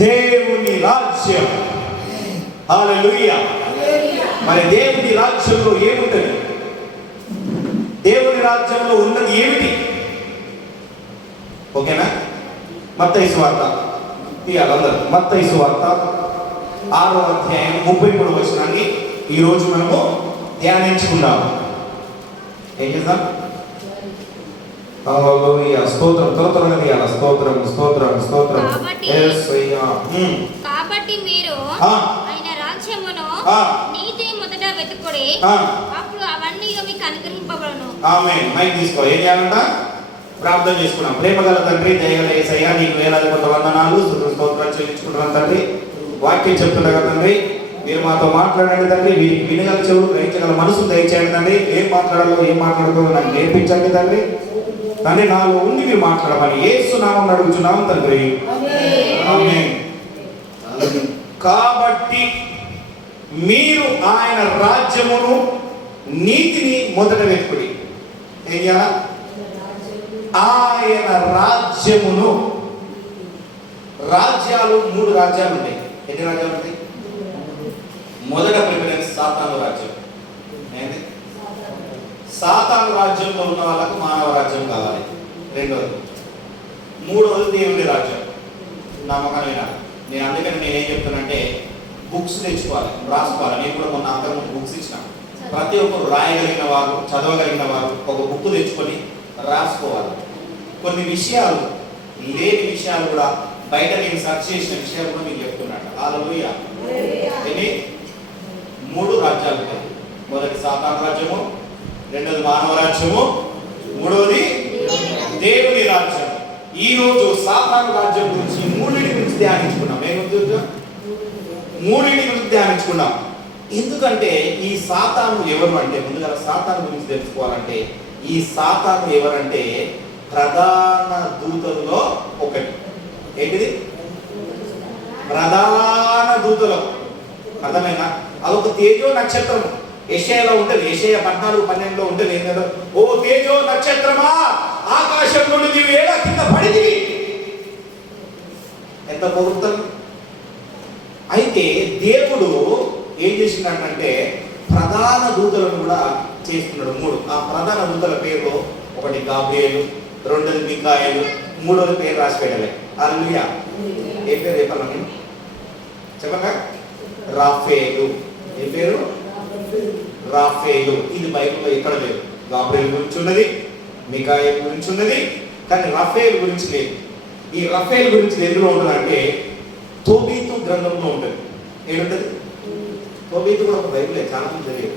దేవుని రాజ్యం. హల్లెలూయా. మరి దేవుని రాజ్యంలో ఏముంటది? దేవుని రాజ్యంలో ఉన్నది ఏమిటి? ఓకేనా? మత్తయి సువార్త తీయాలందరూ. మత్తయి సువార్త 6వ అధ్యాయం 33వ వచనాన్ని ఈరోజు మనము ధ్యానించుకుందాము. ఏం చేద్దాం? హల్లెలూయా. స్తోత్రం. త్వరగా తీయాలి. స్తోత్రం స్తోత్రం స్తోత్రం. యేసయ్యా. కాబట్టి మీరు ఆయన రాజ్యమును నీతిని మొదట వెతుకుడి, అప్పుడు అవన్నీ మీకు అనుగ్రహింపబడును. ఆమేన్. మైక్ తీసుకో. ఏం చేయాలంట? ప్రార్థన చేసుకున్నాం. ప్రేమగల తండ్రి, దయగల యేసయ్యా, నీకు వేలాది కొంత వందనాలు స్తోత్రాలు చెల్లించుకుంటున్నాం తండ్రి. వాక్యం చెప్తుండగా తండ్రి మీరు మాతో మాట్లాడండి తండ్రి. వీరికి వినగల చెవులు, గ్రహించగల మనసు దయచేయండి తండ్రి. ఏం మాట్లాడాలో ఏం మాట్లాడుతుందో నాకు నేర్పించండి తండ్రి. తండ్రి నాలో ఉండి మీరు మాట్లాడమని యేసు నామమున అడుగుచున్నాం తండ్రి. ఆమేన్. కాబట్టి మీరు ఆయన రాజ్యమును నీతిని మొదట వెతుకుడి. ఏం చేయాలా? ఆయన రాజ్యమును. రాజ్యాలు 3 రాజ్యాలు ఉంటాయి. ఎన్ని రాజ్యాలు ఉంటాయి? మొదట ప్రిఫరెన్స్ సాతాను రాజ్యం. ఏంటి? సాతాను రాజ్యంలో ఉన్న వాళ్ళకు మానవ రాజ్యం కావాలి. రెండవది. మూడవది దేవుని రాజ్యం. నమ్మకమైన నేను అందుకని నేనేం చెప్తానంటే బుక్స్ తెచ్చుకోవాలి, రాసుకోవాలి. నేను కూడా మొన్న అంతకుముందు బుక్స్ ఇచ్చిన. ప్రతి ఒక్కరు రాయగలిగిన వారు, చదవగలిగిన వారు ఒక బుక్ తెచ్చుకొని రాసుకోవాలి. కొన్ని విషయాలు లేని విషయాలు కూడా బయట నేను సెర్చ్ చేసిన విషయాలు కూడా మీకు చెప్తున్నాను. హల్లెలూయా. ఎన్ని? 3 రాజ్యాలు ఉంటాయి. మొదటి సాతాను రాజ్యము, రెండోది మానవ రాజ్యము, మూడోది దేవుని రాజ్యం. ఈ రోజు సాతాను రాజ్యం గురించి 3 గురించి ధ్యానించుకున్నాం. మూడింటి గురించి ధ్యానించుకున్నాం. ఎందుకంటే ఈ సాతాను ఎవరు అంటే, ముందుగా సాతాను గురించి తెలుసుకోవాలంటే ఈ సాతాను ఎవరంటే ప్రధాన దూతల్లో ఒకటి. ఏంటిది? ప్రధాన దూతలో. అర్థమైనా? అదొక తేజో నక్షత్రం. యెషయాలో ఉంటుంది. యెషయా 14:12 ఉంటుంది. ఏంటంటే ఓ తేజో నక్షత్రమా, ఆకాశం నుండి నీవు ఎలా కింద పడితివి. ఎంత పొగుడుతారు. అయితే దేవుడు ఏం చేసిందంటే ప్రధాన దూతలను కూడా చేస్తున్నాడు. 3. ఆ ప్రధాన దూతల పేరు ఒకటి గాబ్రియేలు, రెండోది మికాయేలు, మూడోది పేరు రాసి పెట్టలే. హల్లెలూయా. ఏ పేరు చెప్పాలని చెప్పండి? రాఫేలు. ఏ పేరు? రాఫేలు. ఇది బైబిల్లో ఎక్కడ లేదు. గాబ్రియేలు గురించి ఉన్నది, మికాయేలు గురించి ఉన్నది, కానీ రాఫేలు గురించి లేదు. ఈ రాఫేలు గురించి ఎందులో ఉంటుందంటే తోబీతు గ్రంథంలో ఉంటుంది. ఏముంటుంది? తోబీతు కూడా ఒక బైబిలే, చాలా మంది తెలియదు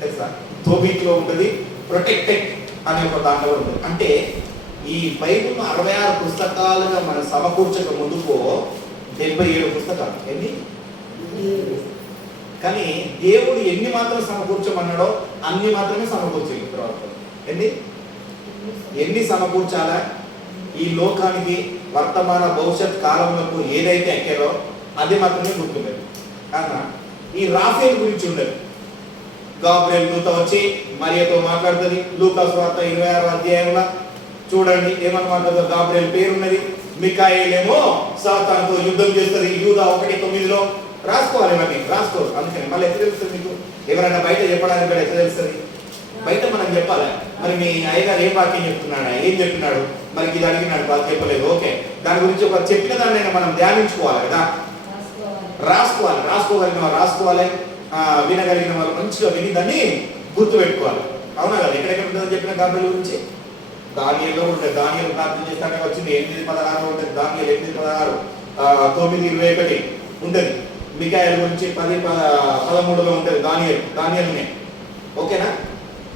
తెలుసా? తోబీతులో ఉంటుంది. ప్రొటెక్టెడ్ అనే ఒక దాంట్లో ఉంటుంది. అంటే ఈ బైబిల్ను 66 పుస్తకాలుగా మనం సమకూర్చక ముందుకు 77 పుస్తకాలు. ఎన్ని? కానీ దేవుడు ఎన్ని మాత్రం సమకూర్చమన్నాడో అన్ని మాత్రమే సమకూర్చాలి. తర్వాత ఎన్ని సమకూర్చాలా? ఈ లోకానికి వర్తమాన భవిష్యత్ కాలంలో ఏదైతే ఎక్కారో అది మాత్రమే గుర్తుండదు. కారణం ఈ రాఫేల్ గురించి ఉండదు. గాబ్రియేలు దూత వచ్చి మరియతో మాట్లాడుతుంది. లూకా సువార్త 26వ అధ్యాయంలో చూడండి ఏమని మాట్లాడుతుంది. గాబ్రియేలు పేరున్నది. మికాయేలేమో సాతానుతో యుద్ధం చేస్తుంది. యూదా 1:9 రాసుకోవాలి. ఇవన్నీ రాసుకోరు. అందుకని మళ్ళీ ఎట్లా తెలుస్తుంది మీకు? ఎవరైనా బయట చెప్పడానికి కూడా ఎట్లా తెలుస్తుంది? బయట మనం చెప్పాలి. మరి మీ అయ్యగారు ఏం వాక్యం చెప్తున్నాడా, ఏం చెప్పినాడు, మరి ఇది అడిగినాడు, వాళ్ళు చెప్పలేదు. ఓకే, దాని గురించి ఒక చెప్పిన దాన్ని మనం ధ్యానించుకోవాలి కదా. రాసుకోవాలి. రాసుకోగలిగిన వాళ్ళు రాసుకోవాలి. వినగలిగిన వాళ్ళు మంచిగా విని దాన్ని గుర్తుపెట్టుకోవాలి. అవునా కదా? ఎక్కడెక్కడ ఉంటుందని చెప్పిన గాబ్రియేలు గురించి దానియేలులో ఉంటుంది. దానియేలు ప్రార్థన చేస్తానే వచ్చింది. 8:16 ఉంటుంది. దానియేలు 8:16, 9:21 ఉంటుంది. మికాయేలు గురించి 10:13 ఉంటుంది. దానియేలునే. ఓకేనా?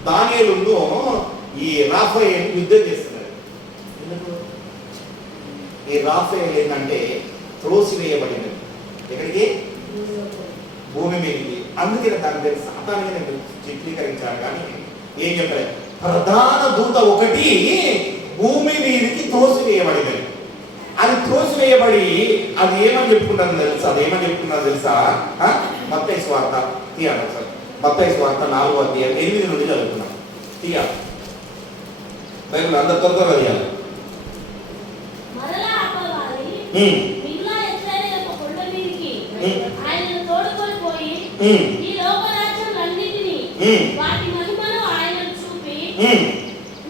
దానియేలును ఈ రాఫయేలు యుద్ధం చేస్తున్నారు. ఎందుకు? ఈ రాఫయేలు ఏంటంటే త్రోసివేయబడినది. ఎక్కడికి? భూమి మీదకి. అందుకే దాని పేరు సాతానుగా నేను చిత్రీకరించాను. కానీ ఏం చెప్పలేదు. ప్రధాన దూత ఒకటి భూమి మీదకి త్రోసివేయబడినది. అది త్రోసివేయబడి అది ఏమని చెప్పుకుంటారు తెలుసా? అది ఏమని చెప్పుకున్నారు తెలుసా? మత్తయి సువార్త తీయాలి సార్. మత్తయి సువార్త 4వ అధ్యాయం 8 నుండి చదువుతున్నాం. తీయాలి. బైబిల్ అందరు త్వరగా తీయాలి. ఆయనను తోడుకొని పోయి ఈ లోకరాజ్యాలన్నిటినీ వాటి మహిమను ఆయనను చూపి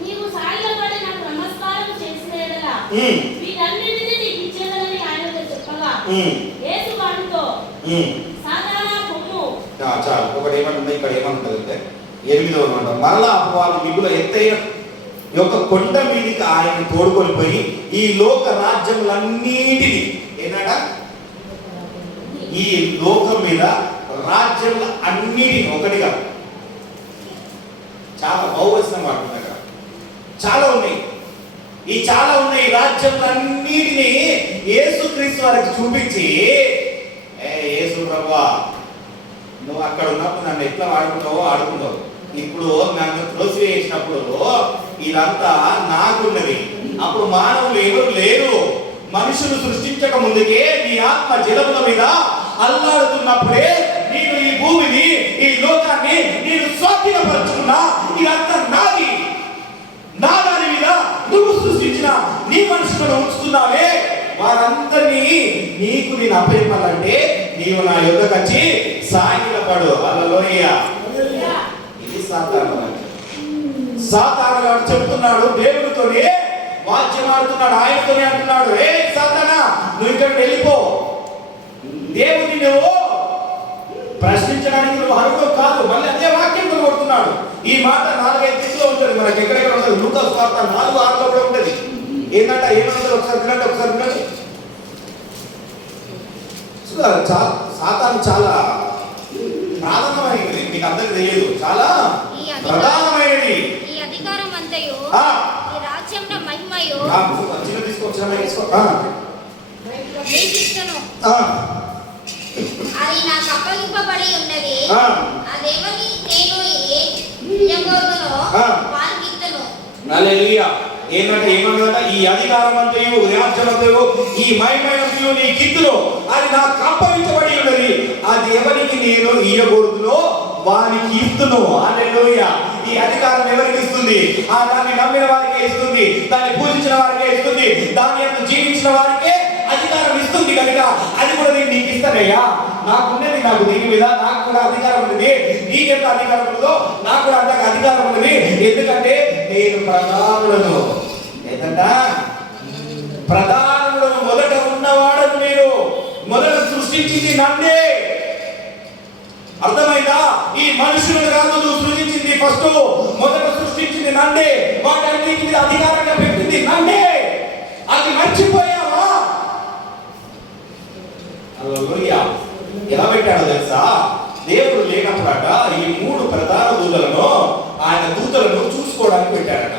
నీవు సాగిలపడి నాకు నమస్కారం చేసిన యెడల వీటన్నిటినీ నీకు ఇచ్చేదనని ఆయనతో చెప్పగా యేసు వానితో సాతానా పొమ్ము. చాలు. ఒకటి ఏమంటుంది, ఇక్కడ ఏమంటుంది అంటే 8వ మాట, మరలా అపవాది మిగుల ఎత్తైన యొక్క కొండ మీదకి ఆయన తోడుకొని పోయి ఈ లోక రాజ్యములన్నిటినీ ఏంటంట, ఈ లోకం మీద రాజ్యముల అన్నిటిని ఒకటిగా, చాలా బహువచనం వాడుతుంది అక్కడ, చాలా ఉన్నాయి. ఈ చాలా ఉన్నాయి రాజ్యములన్నిటిని యేసుక్రీస్తు వారికి చూపించి, యేసు ప్రభువా నువ్వు అక్కడ ఉన్నప్పుడు నన్ను ఎట్లా ఆడుకుంటావు, ఇప్పుడు నన్ను త్రోసివేసినప్పుడు ఇదంతా నాకున్నది. అప్పుడు మానవులు ఎవరు లేరు. మనుషులు సృష్టించక ముందుకే నీ ఆత్మ జలముల మీద అల్లాడుతున్నప్పుడే నేను ఈ భూమిని, ఈ లోకాన్ని నేను స్వాధీనపరుచుకున్నా. ఇదంతా నాది. నా దాని మీద నువ్వు సృష్టించిన నీ మనుషులను ఉంచుతున్నావే, వారందరినీ నీకు నేను అప్పగించాలంటే నీవు నా యొద్దకు వచ్చి సాగిలపడు. హల్లెలూయా. ఇది సాతాను చెప్తున్నాడు, దేవుడితోనే వాక్యం ఆడుతున్నాడు, ఆయనతోనే అంటున్నాడు, ఏ సాతానా నువ్వు ఇక్కడ వెళ్ళిపో. దేవుడిని నువ్వు ప్రశ్నించడానికి నువ్వు అర్హుడు కాదు. మళ్ళీ అదే వాక్యం కొడుతున్నాడు. ఈ మాట 4-5 దిక్కులో ఉంటుంది, మనకి ఎక్కడెక్కడ ఉంటుంది. లూకా సువార్త 4:6 కూడా ఉంటుంది. ఏంటంటే ఏమంటారు ఒకసారి వినండి, ఒకసారి వినండి. సాతాను చాలా ప్రధానమైనది, మీకు అందరికి తెలియదు, చాలా ప్రధానమైనది. ఈ అధికారం అంతయు ఈ రాజ్యంలో మహిమయు చిన్న తీసుకోవచ్చు అది నాకు అప్పగింపబడి ఉన్నది. అదేమని నేను ఇయ్యగోరుదునో వారికి ఇత్తును. హల్లెలూయా. ఏంటంటే ఏమన్నట, ఈ అధికారం అంతయు రాజ్యమంతయు ఈ మహిమయంతయు నీ కిత్తులో అది నాకు అప్పగించబడి ఉన్నది. అది ఎవరికి నేను ఇయ్యగోరుదునో వారికి ఇస్తును. హల్లెలూయా. ఈ అధికారం ఎవరికి ఇస్తుంది? దాన్ని నమ్మిన వారికే ఇస్తుంది, దాన్ని పూజించిన వారికే ఇస్తుంది, దాని యొక్క జీవించిన వారికే అధికారం ఇస్తుంది. కనుక అది కూడా నేను నీకు ఇస్తానయ్యా. నాకున్నది, నాకు దీని మీద నాకు కూడా అధికారం ఉన్నది. నీకెంత అధికారం ఉన్నదో నాకు కూడా అంత అధికారం ఉన్నది. ఎందుకంటే నేను ప్రధానులను, ఏంటంట ప్రధానులను మొదట ఉన్నవాడను. నేను మొదట సృష్టించింది నన్నే. అర్థమైందా? ఈ మనుషులను కాదు నువ్వు సృష్టించింది. ఫస్ట్ మొదట సృష్టించింది నన్నే. వాటన్నిటి మీద అధికారంగా పెట్టింది నన్నే. అది మర్చిపోయావా? హల్లెలూయా. ఎలా పెట్టాడో తెలుసా? దేవుడు లేనప్పుడట ఈ 3 ప్రధాన దూతలను ఆయన దూతలను చూసుకోవడానికి పెట్టాడట.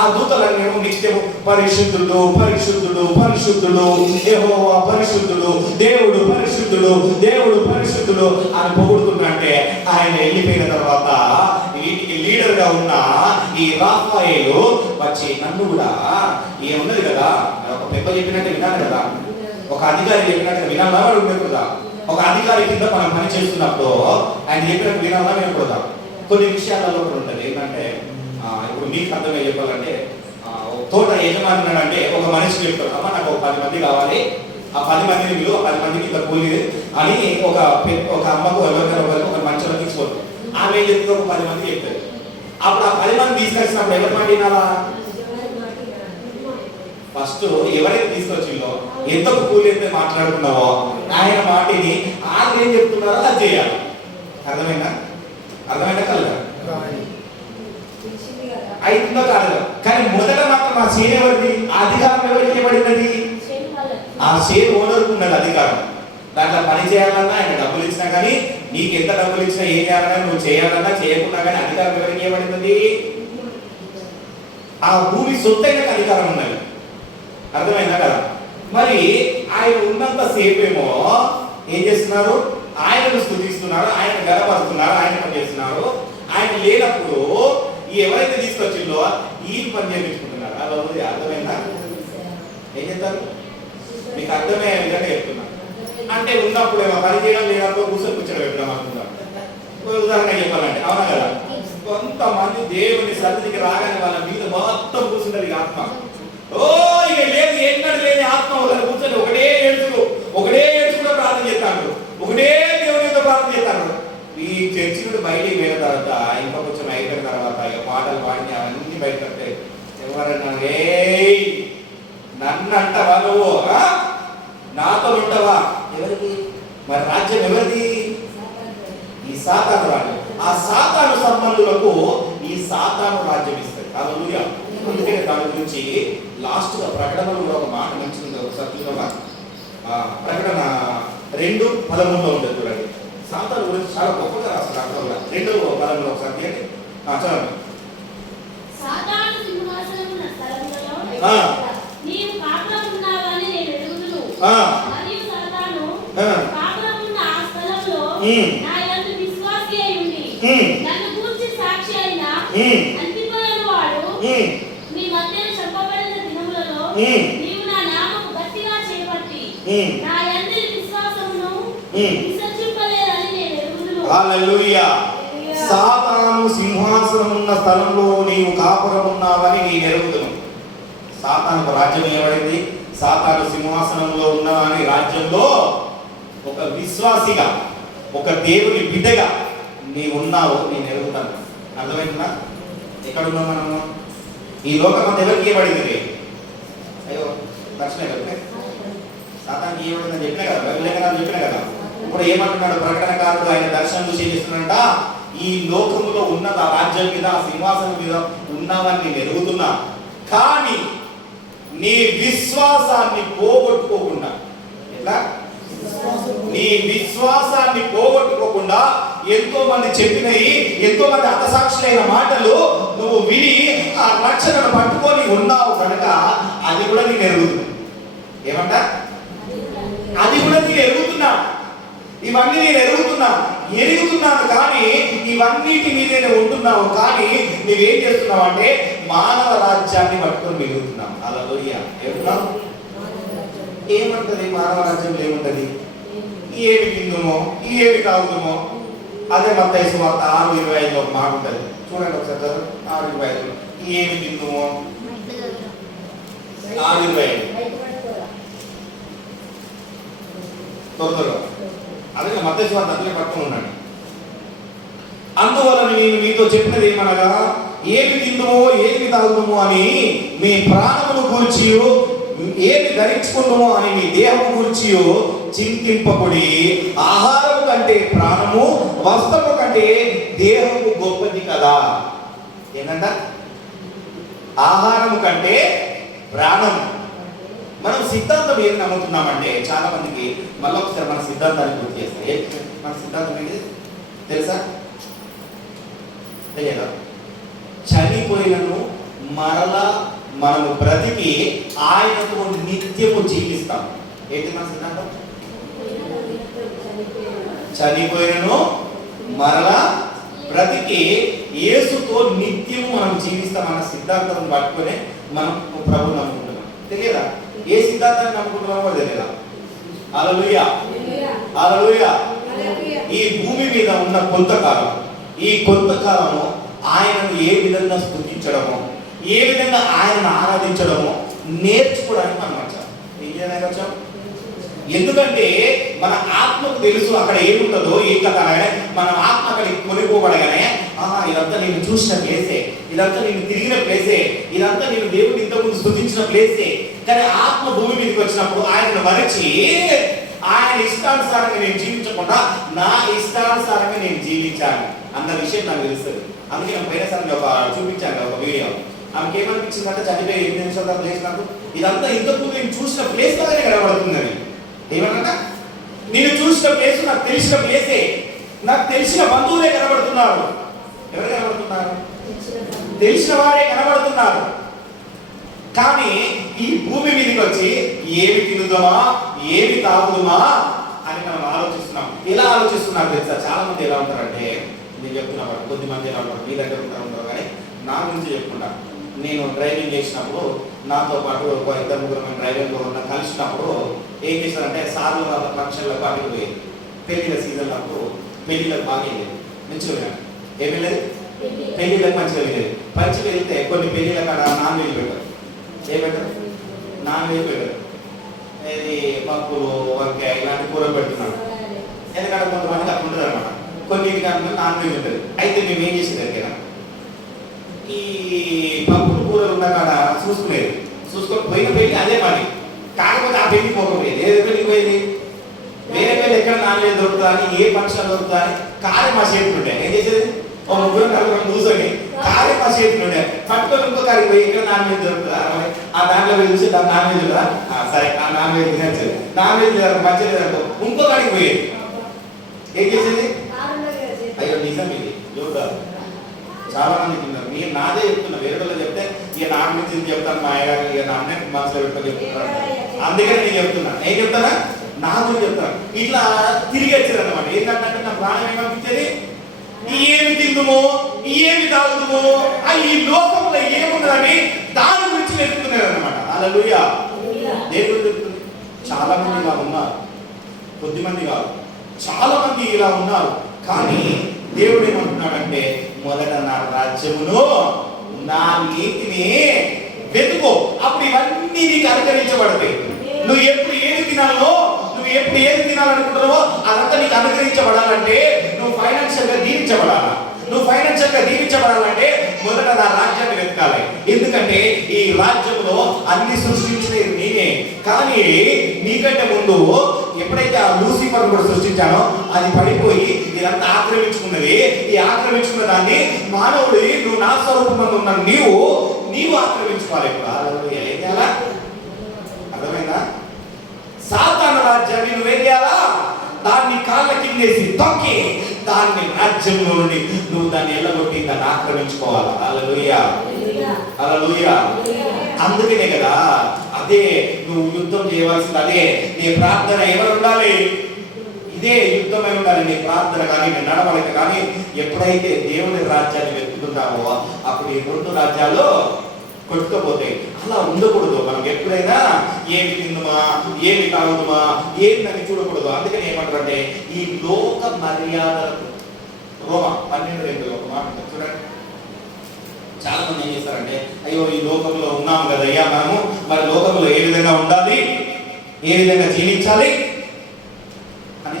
ఆ దూతలను నిత్యము పరిశుద్ధుడు పరిశుద్ధుడు పరిశుద్ధుడు యెహోవా పరిశుద్ధుడు, దేవుడు పరిశుద్ధుడు, దేవుడు పరిశుద్ధుడు అని పొగుడుతున్నట్టే ఆయన వెళ్ళిపోయిన తర్వాత వీటికి లీడర్ గా ఉన్న ఈ రాఫాయేలు వచ్చి నన్ను కూడా ఏమున్నది కదా, ఒక పెద్ద చెప్పినట్టు వినాలి కదా, ఒక అధికారి చెప్పినట్టు వినాలా ఉండదు కదా. ఒక అధికారి కింద మనం పని చేస్తున్నప్పుడు ఆయన చెప్పినట్టు వినాలా వినకూడదా? కొన్ని విషయాలలో కూడా ఉంటుంది. ఏంటంటే ఇప్పుడు మీకు అర్థమే చెప్పాలంటే, తోట యజమాని ఉన్నాడంటే ఒక మనిషి చెప్తాడు, అమ్మ నాకు ఒక 10 మంది కావాలి, ఆ 10 మందిని మీరు 10 మందికి ఇంత కూలి అని ఒక అమ్మకు ఎవరికైనా ఒక మంచిలో తీసుకోవచ్చు. ఆమె ఏం చెప్తుంది, ఒక 10 మంది చెప్తారు. అప్పుడు ఆ 10 మంది తీసుకొచ్చినప్పుడు ఎవరి మాట వినాలా? ఫస్ట్ ఎవరైతే తీసుకొచ్చిందో ఎంత కూలి అయితే మాట్లాడుకున్నావో ఆయన మాటిని ఆయన ఏం చెప్తున్నారో అది చేయాలి. అర్థమైందా? కలగా అయితుందో కాదు. కానీ మొదట మాత్రం ఆ సేన ఎవరిది? అధికారం ఎవరికి ఇవ్వబడినది? ఆ సేన ఓనర్కు ఉన్నది అధికారం. దాంట్లో పని చేయాలన్నా ఆయన డబ్బులు ఇచ్చినా కానీ, నీకు ఎంత డబ్బులు ఇచ్చినా ఏం చేయాలన్నా నువ్వు చేయాలన్నా చేయకుండా కానీ అధికారం ఎవరికి ఇవ్వబడింది? ఆ భూమి సొత్తైన అధికారం ఉన్నది. అర్థమైందా కదా? మరి ఆయన ఉన్నంత సేపు ఏమో ఏం చేస్తున్నారు? ఆయనను స్తుతిస్తున్నారు, ఆయన గర్వపడుతున్నారు, ఆయన పని చేస్తున్నారు. ఆయన లేనప్పుడు ఎవరైతే తీసుకొచ్చిందో ఈ పని చేయించుకుంటున్నారు. అలా అర్థమైందా? ఏం చెప్తారు? మీకు అర్థమయ్యే విధంగా చెప్తున్నా. అంటే ఉన్నప్పుడు ఏమో పని చేయడం, లేనప్పుడు కూర్చొని పెట్టడం అనుకుంటారు. ఉదాహరణ చెప్పాలంటే, అవునా కదా? కొంతమంది దేవుని సన్నిధికి రాగానే వాళ్ళ మీద మొత్తం కూర్చుంటారు ఇక ఆత్మ. ఇక లేదు ఎన్నడు లేని ఆత్మ కూర్చొని ఒకటే ఏడుచుకుంటూ ప్రార్థన చేస్తాడు. చర్చి నుండి బయటికి వెళ్ళిన తర్వాత ఇంకా కొంచెం అయిపోయిన తర్వాత ఇక పాటలు పాడిని అవన్నీ బయట కట్టే ఎవరన్నా నన్ను అంటావా నువ్వు, నాతో ఉంటావా? ఎవరికి మరి రాజ్యం ఎవరిది? ఈ సాతాను రాజ్యం. ఆ సాతాను సంబంధులకు ఈ సాతాను రాజ్యం ఇస్తుంది. హల్లెలూయా. అందుకనే దాని గురించి లాస్ట్ గా ప్రకటనలో కూడా ఒక మాట మంచిది, ఒకసారి చూద్దామా? ప్రకటన 2:13 ఉంటుంది చూడండి. సాతాను గురించి చాలా గొప్పగా రాస్తారు. అక్కడ 2:13 ఒకసారి తీయండి. చదవండి. సాతాను సింహాసనమున్న స్థలములలో నీవు కాపురమున్నావని నేను ఎరుగుదును. మరియు సాతాను కాపురమున్న ఆ స్థలంలో నా యందు విశ్వాసి అయి ఉండి నన్ను గూర్చి సాక్షి అయిన అంతిపనను వాడు మీ మధ్యన చెప్పబడిన దినములలో నీవు నా నామము గట్టిగా చేపట్టి నా యందు విశ్వాసమును విసర్జింపలేదని నేను ఎరుగుదును. హల్లెలూయా. సాతాను సింహాసనం ఉన్న స్థలంలో నీవు కాపురం ఉన్నావని నేను ఎరుగుదును. సాతానుకు రాజ్యం ఏమడింది? సాతాను సింహాసనంలో ఉన్నవాని రాజ్యంలో ఒక విశ్వాసిగా, ఒక దేవుని బిడ్డగా నీవు ఉన్నావు, నేను ఎరుగుతాను. అర్థమవుతుందా? ఎక్కడున్నావు మనము? ఈ లోకం అంతా ఎవరికి ఇవ్వబడింది? అయ్యో లక్ష్మే కదా, సాతానికి ఇవ్వబడిందని చెప్పినా కదా, బైబిల్ చెప్పినా కదా. ఇప్పుడు ఏమంటున్నాడు ప్రకటనకారుడు? ఆయన దర్శనం చూసి ఏం చేస్తున్నాడంట? ఈ లోకములో ఉన్న ఆ రాజ్యం మీద, ఆ సింహాసనం మీద ఉన్నావని నేను ఎరుగుతున్నా, కానీ నీ విశ్వాసాన్ని పోగొట్టుకోకుండా, ఎట్లా? నీ విశ్వాసాన్ని పోగొట్టుకోకుండా ఎంతో మంది చెప్పినవి, ఎంతో మంది హతసాక్షులైన మాటలు నువ్వు విని ఆ రక్షణను పట్టుకొని ఉన్నావు కనుక అది కూడా నేను ఎరుగుతున్నా. ఏమంట? అది కూడా నేను ఎరుగుతున్నా. ఇవన్నీ నేను ఎరుగుతున్నాను కానీ ఇవన్నిటి మీదే ఉంటున్నావు, కానీ నువ్వేం చేస్తున్నావు అంటే మానవ రాజ్యాన్ని పట్టుకొని మిగులుతున్నావు. హల్లెలూయా. ఏమంటున్నావు? ఏమంటది మానవ రాజ్యంలో? ఏముంటది? ఏమి తిందుమో, ఏమి తాగుతామో. అదే మత్తయి సువార్త 6:25 ఒక మాట ఉంటుంది, చూడండి ఒకసారి చదువు. 6:25 ఏమి తిందుమో, 6:25 త్వరగా. అదే మత్తయి సువార్త అట్లే పట్టుకుని ఉన్నాడు. అందువలన నేను మీతో చెప్పినది ఏమనగా, ఏమి తిందుమో ఏమి తాగుతామో అని మీ ప్రాణమును గూర్చి, ఏమి ధరించుకుందామో అని మీ దేహము గురించి చింతింపకుడి. ఆహారము కంటే ప్రాణము, వస్త్రము కంటే దేహము గొప్పది కదా. ఏంటంట? ఆహారము కంటే ప్రాణం. మనం సిద్ధాంతం ఏం నమ్ముతున్నామంటే చాలా మందికి, మళ్ళీ ఒకసారి మన సిద్ధాంతాన్ని గుర్తు చేస్తాం. మన సిద్ధాంతం ఏంటి తెలుసా? తెలియదా? చనిపోయినను మరలా మనము బ్రతికి ఆయనతో నిత్యము జీవిస్తాం. ఏంటి మన సిద్ధాంతం? చనిపోయినను మరలా బ్రతికి యేసుతో నిత్యము మనం జీవిస్తాం అన్న సిద్ధాంతం పట్టుకునే మనం ప్రభువుని నమ్ముకుంటున్నాం. తెలియదా? ఏ సిద్ధాంతాన్ని నమ్ముకుంటున్నామో తెలియదా? హల్లెలూయా. హల్లెలూయా. ఈ భూమి మీద ఉన్న కొంతకాలం, ఈ కొంతకాలము ఆయనను ఏ విధంగా స్తుతించడమో, ఏ విధంగా ఆయనను ఆరాధించడమో నేర్చుకోవడానికి మనం వచ్చాం. ఏం చేయడానికి వచ్చాం? ఎందుకంటే మన ఆత్మకు తెలుసు అక్కడ ఏముంటుందో, ఏం కదా. మన ఆత్మ అక్కడికి కొనిపోబడగానే, ఇదంతా నేను చూసిన ప్లేసే, ఇదంతా నేను తిరిగిన ప్లేసే, ఇదంతా నేను దేవుడిని ఇంతకుముందు స్తుతించిన ప్లేసే. కానీ ఆత్మ భూమి మీదకి వచ్చినప్పుడు ఆయనను మరిచి ఆయన ఇష్టానుసారంగా నేను జీవించకుండా నా ఇష్టానుసారంగా నేను జీవించాను అన్న విషయం నాకు తెలుస్తుంది. అందుకే నేను పోయినసారి ఒక చూపించాను ఒక వీడియో. ఆమెకి ఏమనిపించిందంటే చనిపోయి 8 నిమిషాల తర్వాత లేచినప్పుడు ఇదంతా ఇంతకుముందు నేను చూసిన ప్లేస్ లాగానే కనబడుతుందని. ఏమన్నా? నేను చూసిన ప్లేస్, నాకు తెలిసిన ప్లేసే, నాకు తెలిసిన బంధువులే కనబడుతున్నారు. ఎవరు కనబడుతున్నారు? తెలిసిన వారే కనబడుతున్నారు. కానీ ఈ భూమి మీదకి వచ్చి ఏమి తినుదామా, ఏమి తాగుదామా అని మనం ఆలోచిస్తున్నాం. ఎలా ఆలోచిస్తున్నారు తెలుసా? చాలా మంది ఎలా ఉంటారంటే, నేను చెప్తున్నా, కొద్దిమంది ఎలా ఉంటారు, మీ దగ్గర ఉంటారు కానీ నా గురించి చెప్పుకుంటా. నేను డ్రైవింగ్ చేసినప్పుడు నాతో పాటు ఒక 2-3 డ్రైవింగ్లో ఉన్న కలిసినప్పుడు ఏం చేశారంటే, సార్లు వాళ్ళ ఫంక్షన్లకు అడిగి పోయేది. పెళ్లిళ్ళ సీజన్లకు పెళ్లిళ్ళకి బాగా వెళ్ళేది, మంచిగా వెళ్ళాను. ఏం వెళ్ళేది? పెళ్లిళ్ళకి మంచిగా వెళ్ళేది. మంచిగా వెళ్తే కొన్ని పెళ్లిళ్ళ కాడ నాన్ వెజ్ పెట్టారు. ఏం పెట్టారు? నాన్ వెజ్ పెట్టారు. ఇది పప్పులు, వంకాయ ఇలాంటి కూర పెడుతున్నాను. ఎందుకంటే కొంతమందికి అక్కడ ఉండదు అనమాట. కొన్నిటికి అంటున్నాం, నాన్ వెజ్ ఉంటుంది. అయితే మేము ఏం చేసేది దగ్గర ఈ పప్పులు కూరలు ఉన్న కాడ చూసుకొని పోయిన పెళ్లి అదే పని. కాకపోతే ఆ పెళ్లి పోకపోయేది. ఏదో పెళ్లికి పోయింది వేరే పెళ్లి ఎక్కడ నాన్ వెజ్ దొరుకుతా అని, ఏ ఫంక్షన్ దొరుకుతా అని కారే మా చేతులు ఉంటాయి. ఏం చేసేది, ఒక ముగ్గురు నలుగురు కూర్చొని కారే మా చేతులు ఉంటాయి. పట్టుకొని ఇంకో కాడికి పోయి ఎక్కడ నాన్ వెజ్ దొరుకుతుందా, ఆ దాంట్లో పోయి చూసి దాని నాన్ వెజ్ కదా, సరే ఆ నాన్ వెజ్ తినచ్చేది. నాన్ వెజ్ మంచిది అనుకో ఇంకో కాడికి పోయేది. ఏం చేసేది, అయ్యో నిజం ఇది చూడాలి. చాలా మంది తిన్నారు. మీరు నాదే చెప్తున్నా, వేరే వాళ్ళు చెప్తే ఇక నా గురించి చెప్తాను, మా అయ్యగారు ఇక నా అన్నయ్య మనసులో పెట్టుకొని చెప్తున్నారు. అందుకని నేను చెప్తున్నా, నేను చెప్తానా నా గురించి చెప్తాను. ఇట్లా తిరిగి వచ్చారు అన్నమాట. ఏంటంటే నా ప్రాణం ఏమనిపించేది, ఏమి తిందుమో ఏమి తాగుదుమో ఈ లోకంలో ఏమున్నదని దాని గురించి వెతుకుతున్నారు అనమాట. హల్లెలూయా. దేవుడు చెప్తుంది. చాలా మంది ఇలా ఉన్నారు, కొద్దిమంది కాదు, చాలా మంది ఇలా ఉన్నారు. కానీ దేవుడు ఏమంటున్నాడంటే, మొదట నా రాజ్యమును నా నీతిని వెతుకో, అప్పుడు ఇవన్నీ నీకు అనుగ్రహించబడతాయి. నువ్వు ఎప్పుడు ఏది తినాలో, నువ్వు ఎప్పుడు ఏది తినాలనుకుంటున్నావో అదంతా నీకు అనుగ్రహించబడాలంటే నువ్వు ఫైనాన్షియల్ గా దీవించబడాలా. నువ్వు ఫైనాన్షియల్ గా దీవించబడాలంటే మొదట నా రాజ్యాన్ని వెతకాలి. ఎందుకంటే ఈ రాజ్యంలో అన్ని సృష్టించినది నేనే. కానీ నీకంటే ముందు ఎప్పుడైతే ఆ లూసిఫర్ కూడా సృష్టించానో అది పడిపోయి ఇదంతా ఆక్రమించుకున్నది. ఈ ఆక్రమించుకున్న దాన్ని మానవుడు, నువ్వు నా స్వరూపంలో ఉన్న నీవు ఆక్రమించుకోవాలి. ఏం చేయాలా, అర్థమైందా? సాతాను రాజ్యాన్ని నువ్వేం చేయాలా, దాన్ని కాళ్ళ కిందేసి తొక్కి దాన్ని రాజ్యంలో నుండి నువ్వు దాన్ని ఎల్లగొట్టి దాన్ని ఆక్రమించుకోవాలా. హల్లెలూయా, హల్లెలూయా. అందుకనే కదా, అదే నువ్వు యుద్ధం చేయవలసింది. అదే నీ ప్రార్థన ఎవరు ఉండాలి, ఇదే యుద్ధమై ఉండాలి. నీ ప్రార్థన కానీ నీ నడవడిక కానీ ఎప్పుడైతే దేవుని రాజ్యాన్ని వెతుకుతున్నావో అప్పుడు ఈ రెండు రాజ్యాలు కొట్టుకపోతాయి. అలా ఉండకూడదు. మనం ఎప్పుడైనా ఏమి తిందుమా ఏమి తాగుదుమా ఏమి అని చూడకూడదు. అందుకని ఏమంటారంటే ఈ లోక మర్యాదలకు రోమా 12:2 ఒక మాట చూడండి. చాలా మంది ఏం చేస్తారంటే, అయ్యో ఈ లోకంలో ఉన్నాము కదా అయ్యా, మనము మరి లోకంలో ఏ విధంగా ఉండాలి, ఏ విధంగా జీవించాలి అని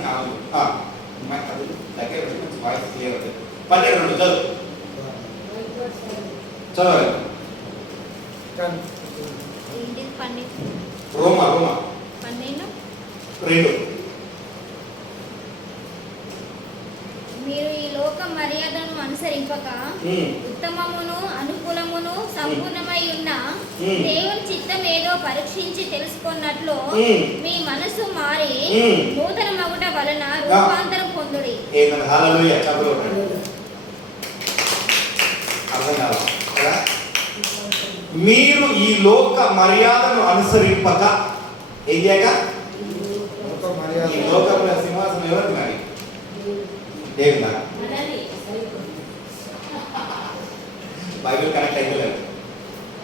దగ్గర వాయిస్ క్లియర్ అవుతుంది. 12:2 చదవాలి. రోమా 12:2. మీరు ఈ లోక మర్యాదను అనుసరింపక ఉత్తమమును అనుకూలమును సంపూర్ణమై ఉన్న దేవుని చిత్తం ఏదో పరీక్షించి తెలుసుకున్నట్లు మీ మనసు మారి నూతన మగుట వలన రూపాంతరం పొందుడి. హల్లెలూయా. అర్థం కావాలి. మీరు ఈ లోక మర్యాదను అనుసరింపక ఏం చేయక, ఈ లోకంలో సింహాసనం ఎవరికి మరి దేవుడా? బైబిల్ కనెక్ట్ అయితే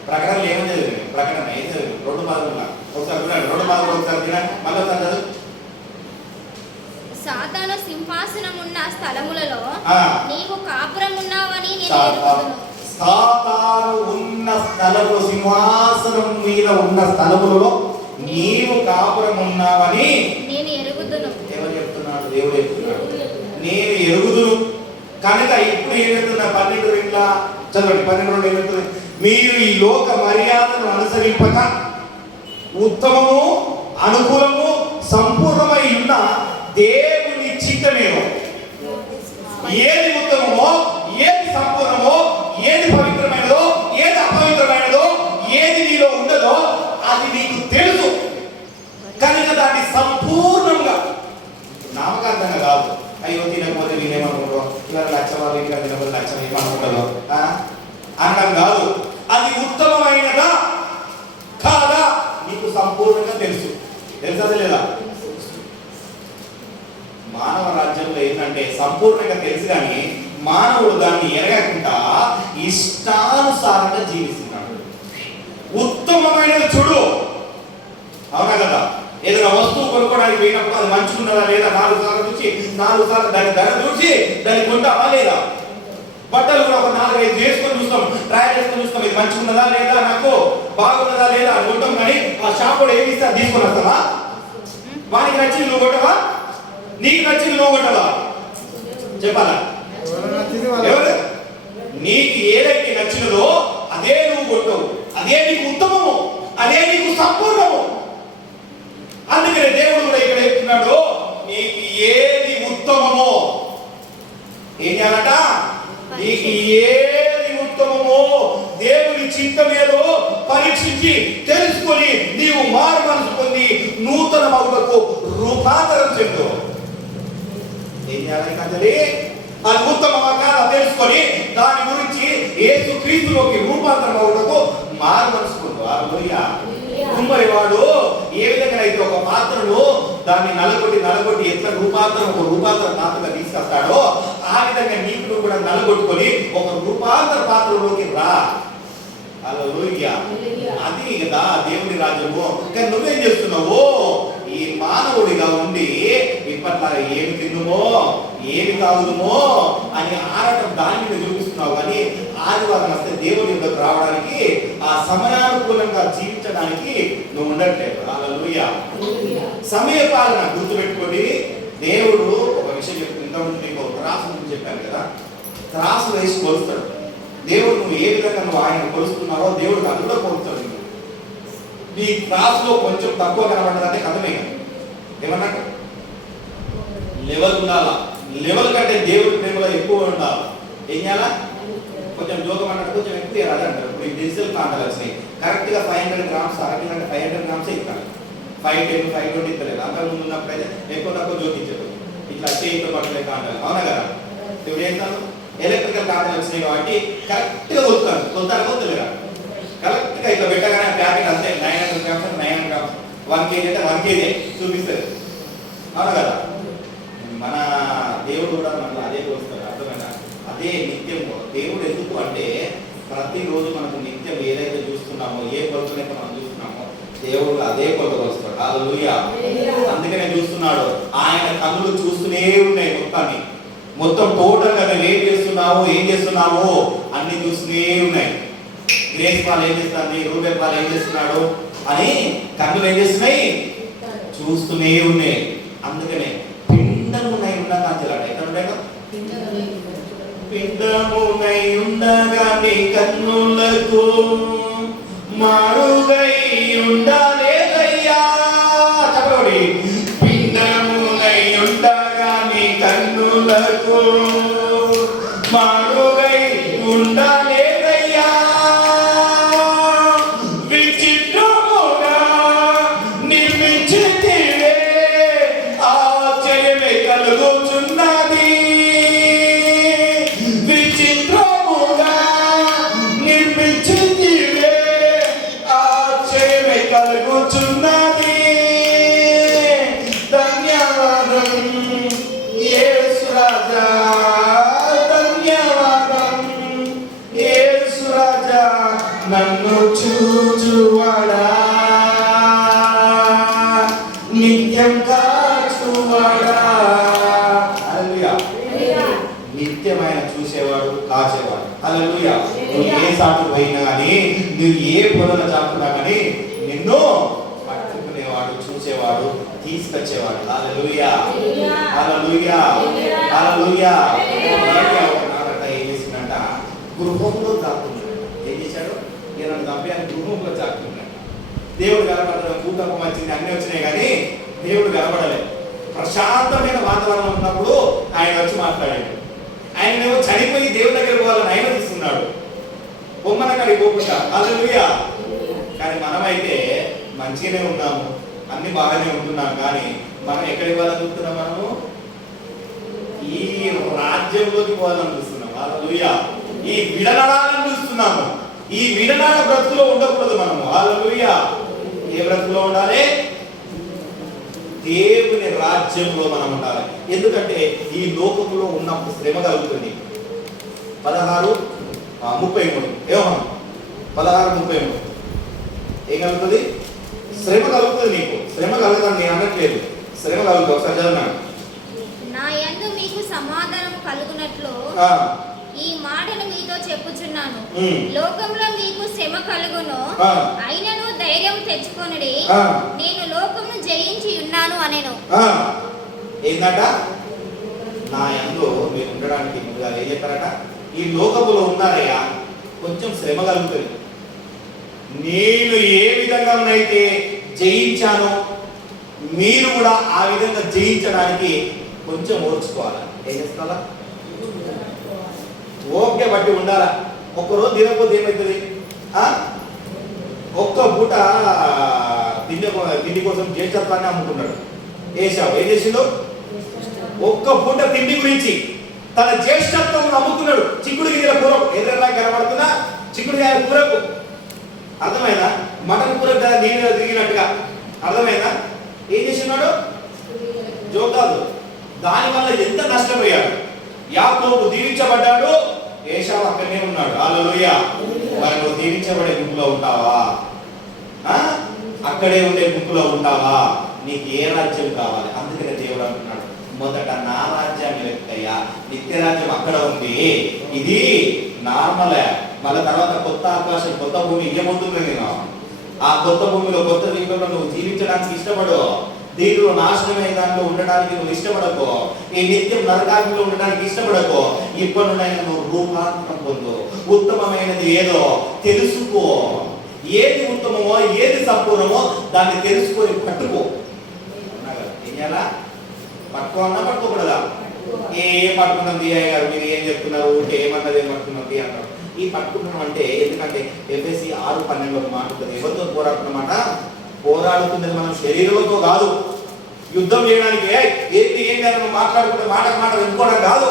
ప్రకటనలు ఏమని చదివి, ప్రకటన ఏం చదివి 2 పదముల ఒకసారి చూడండి, 2 పదములు ఒకసారి తినండి, మళ్ళీ చదువు. సాతాను సింహాసనం ఉన్న స్థలములలో నీవు కాపురం ఉన్నావని నేను ఎరుగుదును. సాతాను ఉన్న స్థలములో, సింహాసనం మీద ఉన్న స్థలములలో నీవు కాపురం ఉన్నావని నేను ఎరుగుదును. ఎవరు చెప్తున్నాడు? దేవుడు చెప్తున్నాడు. నేను ఎరుగుదును కనుక ఇప్పుడు ఏమవుతున్నా 12:2 చదవండి. 12:2 ఏమవుతుంది? మీరు ఈ లోక మర్యాదను అనుసరింపక ఉత్తమము అనుకూలము సంపూర్ణమై ఉన్న దేవుని చిత్తమేమో, ఏది ఉత్తమమో ఏది సంపూర్ణమో ఏది పవిత్రమైనదో ఏది అపవిత్రమైనదో ఏది నీలో ఉండదో అది నీకు తెలుసు కనుక దాన్ని సంపూర్ణంగా, నామకార్థంగా కాదు, అయ్యో తినకపోతే నేనేమనుకుంటారో, ఇవాళ 1,00,000 వాళ్ళు ఇంకా తినకపోతే 1,00,000 ఏమనుకుంటారో అనడం కాదు. అది ఉత్తమమైనదా కాదా నీకు సంపూర్ణంగా తెలుసు. తెలుసా లేదా? మానవ రాజ్యంలో ఏంటంటే సంపూర్ణంగా తెలుసు కానీ మానవుడు దాన్ని ఎరగకుండా ఇష్టానుసారంగా జీవిస్తున్నాడు. ఉత్తమమైనది చూడు, అవునా కదా? ఏదైనా వస్తువు కొనుక్కోవడానికి పోయినప్పుడు అది మంచిగున్నదా లేదా 4 సార్లు చూసి 4 సార్లు దాని ధర చూసి దాన్ని కొంటావా లేదా? బట్టలు కూడా ఒక 4-5 వేసుకొని చూస్తాం, ట్రయల్ చేసుకొని చూస్తాం, ఇది మంచిగున్నదా లేదా, నాకు బాగున్నదా లేదా అని కొంటాం. కానీ ఆ షాప్ కూడా ఏమి ఇస్తే తీసుకొని వస్తావా? వానికి నచ్చింది నువ్వు కొట్టవా? నీకు నచ్చింది నువ్వు కొట్టవా? చెప్పాలా? ఎవరు? నీకు ఏదైతే నచ్చినదో అదే నువ్వు కొట్టవు, అదే నీకు ఉత్తమము, అదే నీకు సంపూర్ణము. అందుకనే దేవుడు కూడా ఇక్కడ చెప్తున్నాడు, నీకు ఏది ఉత్తమమో ఏం చేయాలట? నీకు ఏది ఉత్తమమో దేవుని చిత్తమేదో పరీక్షించి తెలుసుకొని నీవు మారు మనసు పొంది నూతన మగుటకు రూపాంతరం చెందు. ఏం చేయాలి కంటే అది ఉత్తమమా కాదా తెలుసుకొని దాని గురించి యేసు క్రీస్తులోకి రూపాంతరం అవుటకు మారు మనసు పొందు. హల్లెలూయా. కుమ్మరి వాడు ఏ విధంగా అయితే ఒక పాత్రను దాన్ని నలగొట్టి ఎట్లా ఒక రూపాంతర పాత్రగా తీసుకొస్తాడో ఆ విధంగా నీకు కూడా నలగొట్టుకొని ఒక రూపాంతర పాత్రలోకి రా. హల్లెలూయా. అది కదా దేవుని రాజ్యము. కానీ నువ్వేం చేస్తున్నావు? ఈ మానవుడిగా ఉండి ఇప్పట్లా ఏమి తిన్నుమో ఏమి తాగుదుమో అని ఆడటం దాని మీద చూపిస్తున్నావు. కానీ ఆదివారం వస్తే దేవుని యొద్దకు రావడానికి ఆ సమయానుకూలంగా జీవించడానికి నువ్వు ఉండట్లేదు. హల్లెలూయా. సమయ పాలన గుర్తుపెట్టుకోండి. దేవుడు ఒక విషయం చెప్తుంది. ఇంతకుముందు నీకు ఒక త్రాసు గురించి చెప్పాను కదా, త్రాసు వేసి కొలుస్తాడు దేవుడు. నువ్వు ఏ విధంగా నువ్వు ఆయన కొలుస్తున్నావో దేవుడు అందులో కొలుస్తాడు. నీ త్రాసులో కొంచెం తక్కువ కనబడ్డదంటే కథమే. ఏమన్నట్టు లెవెల్ ఉండాలా. లెవెల్ కంటే దేవుడి ప్రేమలో ఎక్కువ ఉండాలి. ఏం చేయాలా? కొంచెం జోకం అన్నట్టు కొంచెం ఎక్కువ అదంటారు. ఇప్పుడు ఈ డిజిటల్ కాంటాలు వచ్చినాయి. కరెక్ట్ గా 500 గ్రామ్స్ అరకిలంటే 500 గ్రామ్స్ ఇస్తాను. 510 520 ఇస్తలేదు. అంతకుముందు ఉన్నప్పుడైతే ఎక్కువ తక్కువ జోకించారు. ఇట్లా చేతితో పట్టలే కాంటాలు. అవునా కదా? ఇప్పుడు ఏంటాను ఎలక్ట్రికల్ కాంటాలు వచ్చినాయి కాబట్టి కరెక్ట్ గా కొలుతారు. కరెక్ట్ గా ఇట్లా పెట్టగానే ప్యాకెట్ అంతే 900 గ్రామ్స్ 900 గ్రామ్స్ 1 kg అంటే 1 kg చూపిస్తుంది. అవునా కదా? మన దేవుడు కూడా మనల్ని అదే కొలుస్తాడు. అర్థమైనా? అదే నిత్యం. దేవుడు ఎందుకు అంటే ప్రతిరోజు మనకు నిత్యం ఏదైతే చూస్తున్నామో, ఏ కొలతనైతే మనం చూస్తున్నామో దేవుడు అదే కొలత కొలుస్తాడు. హల్లెలూయా. అందుకనే చూస్తున్నాడు. ఆయన కన్నులు చూస్తూనే ఉన్నాయి మొత్తం టోటల్ గా నువ్వు ఏం చేస్తున్నావో అన్ని చూస్తూనే ఉన్నాయి. గ్రేస్ పాలు ఏం చేస్తుంది, రూబే పాలు ఏం చేస్తున్నాడు అని కన్నులు ఏం చేస్తున్నాయి? చూస్తూనే ఉన్నాయి. అందుకనే పిండమునై ఉండగా తెలియట. ఎక్కడ ఉండగా? పిండమునై ఉండగా నీ కన్నులకు మారుగై ఉండాలేదయ్యా. చెప్పండి. పిండమునై ఉండగా నీ కన్నులకు మారుగై ఉండాలేదయ్యా. విచిత్రముగా నిర్మించితివే ఆశ్చర్యమే కలుగుచున్నది. విచిత్రముగా నిర్మించితివే ఆశ్చర్యమే కలుగుచున్నది. ధన్యవాదం యేసు రాజా, ధన్యవాదం యేసు రాజా, నన్ను చూచువాడా, నిత్యం కాచువాడా. హల్లెలూయా. నిత్యమైన చూసేవాడు, కాచేవాడు. హల్లెలూయా. నువ్వు ఏ సాటు పోయినా కానీ, నువ్వు ఏ పొదల చాపునా కానీ నిన్ను పట్టుకునేవాడు, చూసేవాడు, తీసుకొచ్చేవాడు. హల్లెలూయా. హల్లెలూయా. హల్లెలూయా. ఏం చేసిందంట? గృహంలో దాక్కున్నాడు. ఏం చేశాడు? నేను చంపాను, గృహంలో దాక్కున్నాడు. దేవుడు కనబడలేదు. భూకంపం వచ్చింది, అన్నీ వచ్చినాయి కానీ దేవుడు కనబడలేదు. ప్రశాంతమైన వాతావరణం ఉన్నప్పుడు ఆయన వచ్చి మాట్లాడాడు. ఆయనేమో చనిపోయి దేవుడి దగ్గర వాళ్ళని ఆయన తీస్తున్నాడు, బొమ్మన కాడికి పోకుండా. హల్లెలూయా. కానీ మనమైతే మంచిగానే ఉన్నాము, అన్ని బాగానే ఉంటున్నాం. కానీ మనం ఎక్కడికి పోవాలని చూస్తున్నాం? మనము ఈ రాజ్యంలోకి పోవాలని చూస్తున్నాం. హల్లెలూయా. ఈ విడనాడాలని చూస్తున్నాము. ఈ విడనాడ బ్రతుకులో ఉండకూడదు మనము. హల్లెలూయా. ఏ బ్రతుకులో ఉండాలి? దేవుని రాజ్యంలో మనం ఉండాలి. ఎందుకంటే ఈ లోకంలో ఉన్నప్పుడు శ్రమ కలుగుతుంది. 16:33 యోహాను 16:33 ఏం కలుగుతుంది? శ్రమ కలుగుతుంది. నీకు శ్రమ కలుగుతాను నేను అనట్లేదు, శ్రమ కలుగుతుంది. ఒకసారి చదువున్నాను. నా యందు మీకు సమాధానం కలుగునట్లు ఈ మాటను మీతో చెప్పుచున్నాను. లోకంలో మీకు శ్రమ కలుగును, అయినను ధైర్యం తెచ్చుకొనుడి, నేను లోకమును జయించి ఉన్నాను అనెను. ఏంటంట? నా యందు మీరు ఉండడానికి ముందుగా ఏం చెప్పారట, ఈ లోకములో ఉన్నారయ్యా కొంచెం శ్రమ కలుగుతుంది. నేను ఏ విధంగానైతే జయించానో మీరు కూడా ఆ విధంగా జయించడానికి కొంచెం ఓర్చుకోవాలా. ఏం చేసుకోవాలా? ఓకే బట్టి ఉండాలా. ఒక్కరోజు తినకపోతే ఏమవుతుంది? ఒక్క పూట తిండి కోసం జ్యేష్ఠత్వాన్ని అమ్ముకున్నాడు ఏశావు. ఏం చేసిండు? ఒక్క పూట తిండి గురించి తన జ్యేష్ఠత్వం అమ్ముకున్నాడు. చిక్కుడు గిన్నెల కూర ఎదురులా కనబడుతున్నా చిక్కుడు గిన్నెల కూరకు. అర్థమైందా? మటన్ కూర నీళ్ళు తిరిగినట్టుగా అర్థమైందా? ఏం చేసినాడు? జోకాలు. దానివల్ల ఎంత నష్టపోయాడు. యాకోబు దీవించబడ్డాడు, ఏశావు అక్కడనే ఉన్నాడు. హల్లెలూయా. మరి నువ్వు దీవించబడే గుంపులో ఉంటావా? అక్కడే ఉండే గుంపులో ఉంటావా? నీకు ఏ రాజ్యం కావాలి? అందుకనే దేవుడు అంటున్నాడు, మొదట నా రాజ్యాన్ని వెతుకయ్యా, నిత్య రాజ్యం అక్కడ ఉంది. ఇది నార్మలే. మళ్ళీ తర్వాత కొత్త ఆకాశం కొత్త భూమి ఇవ్వబోతుంది. నేను ఆ కొత్త భూమిలో కొత్త దీపంలో నువ్వు జీవించడానికి ఇష్టపడు. దీనిలో నాశనమైన దాంట్లో ఉండడానికి నువ్వు ఇష్టపడకో. ఈ నిత్యం నరకాగ్నిలో ఉండడానికి ఇష్టపడకో. ఇప్పటి నుండి నువ్వు రూపాంతరం పొందు. ఉత్తమమైనది ఏదో తెలుసుకో. ఏది ఉత్తమమో ఏది సంపూర్ణమో దాన్ని తెలుసుకొని పట్టుకో. ఏం చేయాలా? పట్టుకోన్నా పట్టుకోకూడదా? ఏం పట్టుకున్నది గారు మీరు ఏం చెప్తున్నారు? ఏమన్నది ఏం పట్టుకున్నది అన్నారు. ఈ పట్టుకుంటున్నాం అంటే ఎందుకంటే ఎఫ్ఎస్సి 6:12 మాట ఉంటుంది. ఎవరితో పోరాడుతున్నమాట? పోరాడుతున్నది మనం శరీరంతో కాదు. యుద్ధం చేయడానికి ఏంటి మాట్లాడుకుంటే మాటకు మాట వెనుకోవడం కాదు.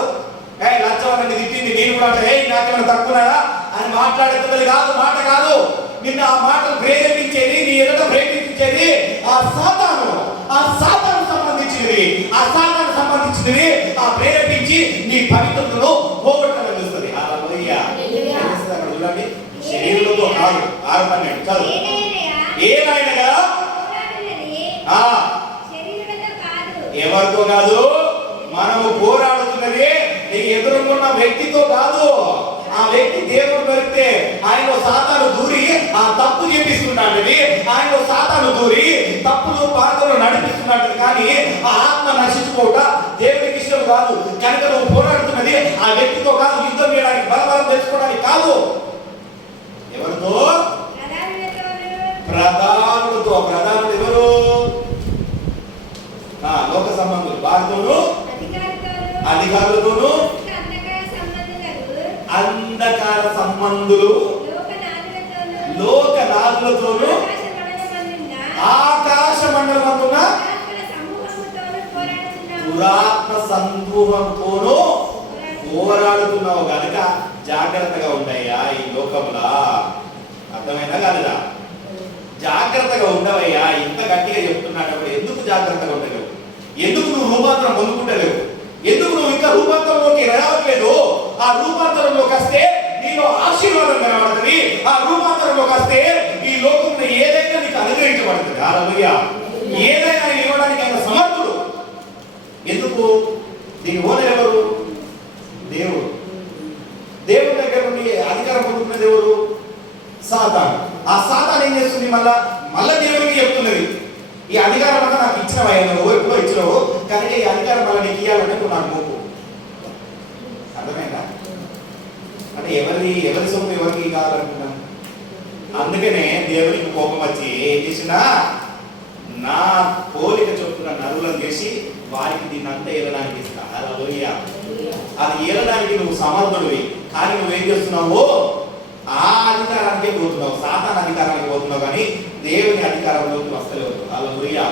లచ్చవన్నీ తిట్టింది నేను కూడా అంటే నాకేమైనా తక్కువనా అని మాట్లాడుతున్నది కాదు. మాట కాదు. నిన్న ఆ మాటలు ప్రేరేపించేది, నీ ఎదుట ప్రేరేపించేది ఆ సాతాను సంబంధించినది. ఆ సాతాను సంబంధించినది ఆ ప్రేరేపించి నీ పవిత్రతను పోగొట్టడం తెలుస్తుంది. అక్కడ చూడండి, శరీరంతో కాదు. 6:12 చదువు. ఏమైనా ఎవరితో కాదు, మనము పోరాడుతున్నది నీ ఎదురుకున్న వ్యక్తితో కాదు. ఆ వ్యక్తి దేవుడు దొరికితే ఆయన సాతాను దూరి ఆ తప్పు చేపిస్తున్నాడు. ఆయన సాతాను దూరి తప్పులు పాత్రలు నడిపిస్తున్నాడు. కానీ ఆ ఆత్మ నశించుకోవట దేవుడికి ఇష్టం కాదు. కనుక నువ్వు పోరాడుతున్నది ఆ వ్యక్తితో కాదు, యుద్ధం చేయడానికి బలబలం తెలుసుకోవడానికి కాదు. ఎవరితో? ప్రధానులతో. ప్రధానులు ఎవరు? లోక సంబంధులు. వారితోనూ అధికారులతోనూ అంధకార సంబంధులు లోకనాథులతోనూ ఆకాశ మండలమందున పురాత్మ సమూహంతోనూ పోరాడుతున్నావు కనుక జాగ్రత్తగా ఉంటాయా ఈ లోకములా. అర్థమైనా కాదా? జాగ్రత్తగా ఉండవయ్యా. ఇంత గట్టిగా చెప్తున్నాడు. ఎందుకు జాగ్రత్తగా ఉండలేవు? ఎందుకు నువ్వు రూపాంతరం పొందుకుంటలేవు? ఎందుకు నువ్వు ఇంకా రూపాంతరంలోకి రావట్లేదు? ఆ రూపాంతరంలోకి వస్తే నీలో ఆశీర్వాదం కనబడుతుంది. ఆ రూపాంతరంలోకి వస్తే ఈ లోకంలో ఏదైనా నీకు అనుగ్రహించబడుతుంది. హల్లెలూయా. ఏదైనా ఇవ్వడానికి ఆయన సమర్థుడు. ఎందుకు? దీని ఓనర్ ఎవరు? దేవుడు. దేవుడి దగ్గర నుండి అధికారం పొందుకున్నది ఎవరు? సాతాను. ఆ సాతాను ఏం చేస్తుంది? మళ్ళా దేవుడికి చెప్తున్నది, ఈ అధికారం అంతా నాకు ఇచ్చినవా, నువ్వు ఎప్పుడో ఇచ్చినావు కనుక ఈ అధికారం మళ్ళీ నీకు ఇవ్వాలంటే నువ్వు నాకు మోపు. అర్థమైందా? అంటే ఎవరి సొమ్ము ఎవరికి కావాలనుకున్నాను. అందుకనే దేవునికి కోపం వచ్చి ఏం చేసినా నా పోలిక చొప్పున నరులను చేసి వారికి దీన్ని అంతా ఏలడానికి ఇస్తా. హల్లెలూయా. అది ఏలడానికి నువ్వు సమర్థుడివి. కానీ నువ్వేం చేస్తున్నావు? ఆ అధికారానికే పోతున్నావు, సాతాను అధికారానికి పోతున్నావు, కానీ దేవుని అధికారంలోకి వస్తలేవు. హల్లెలూయా.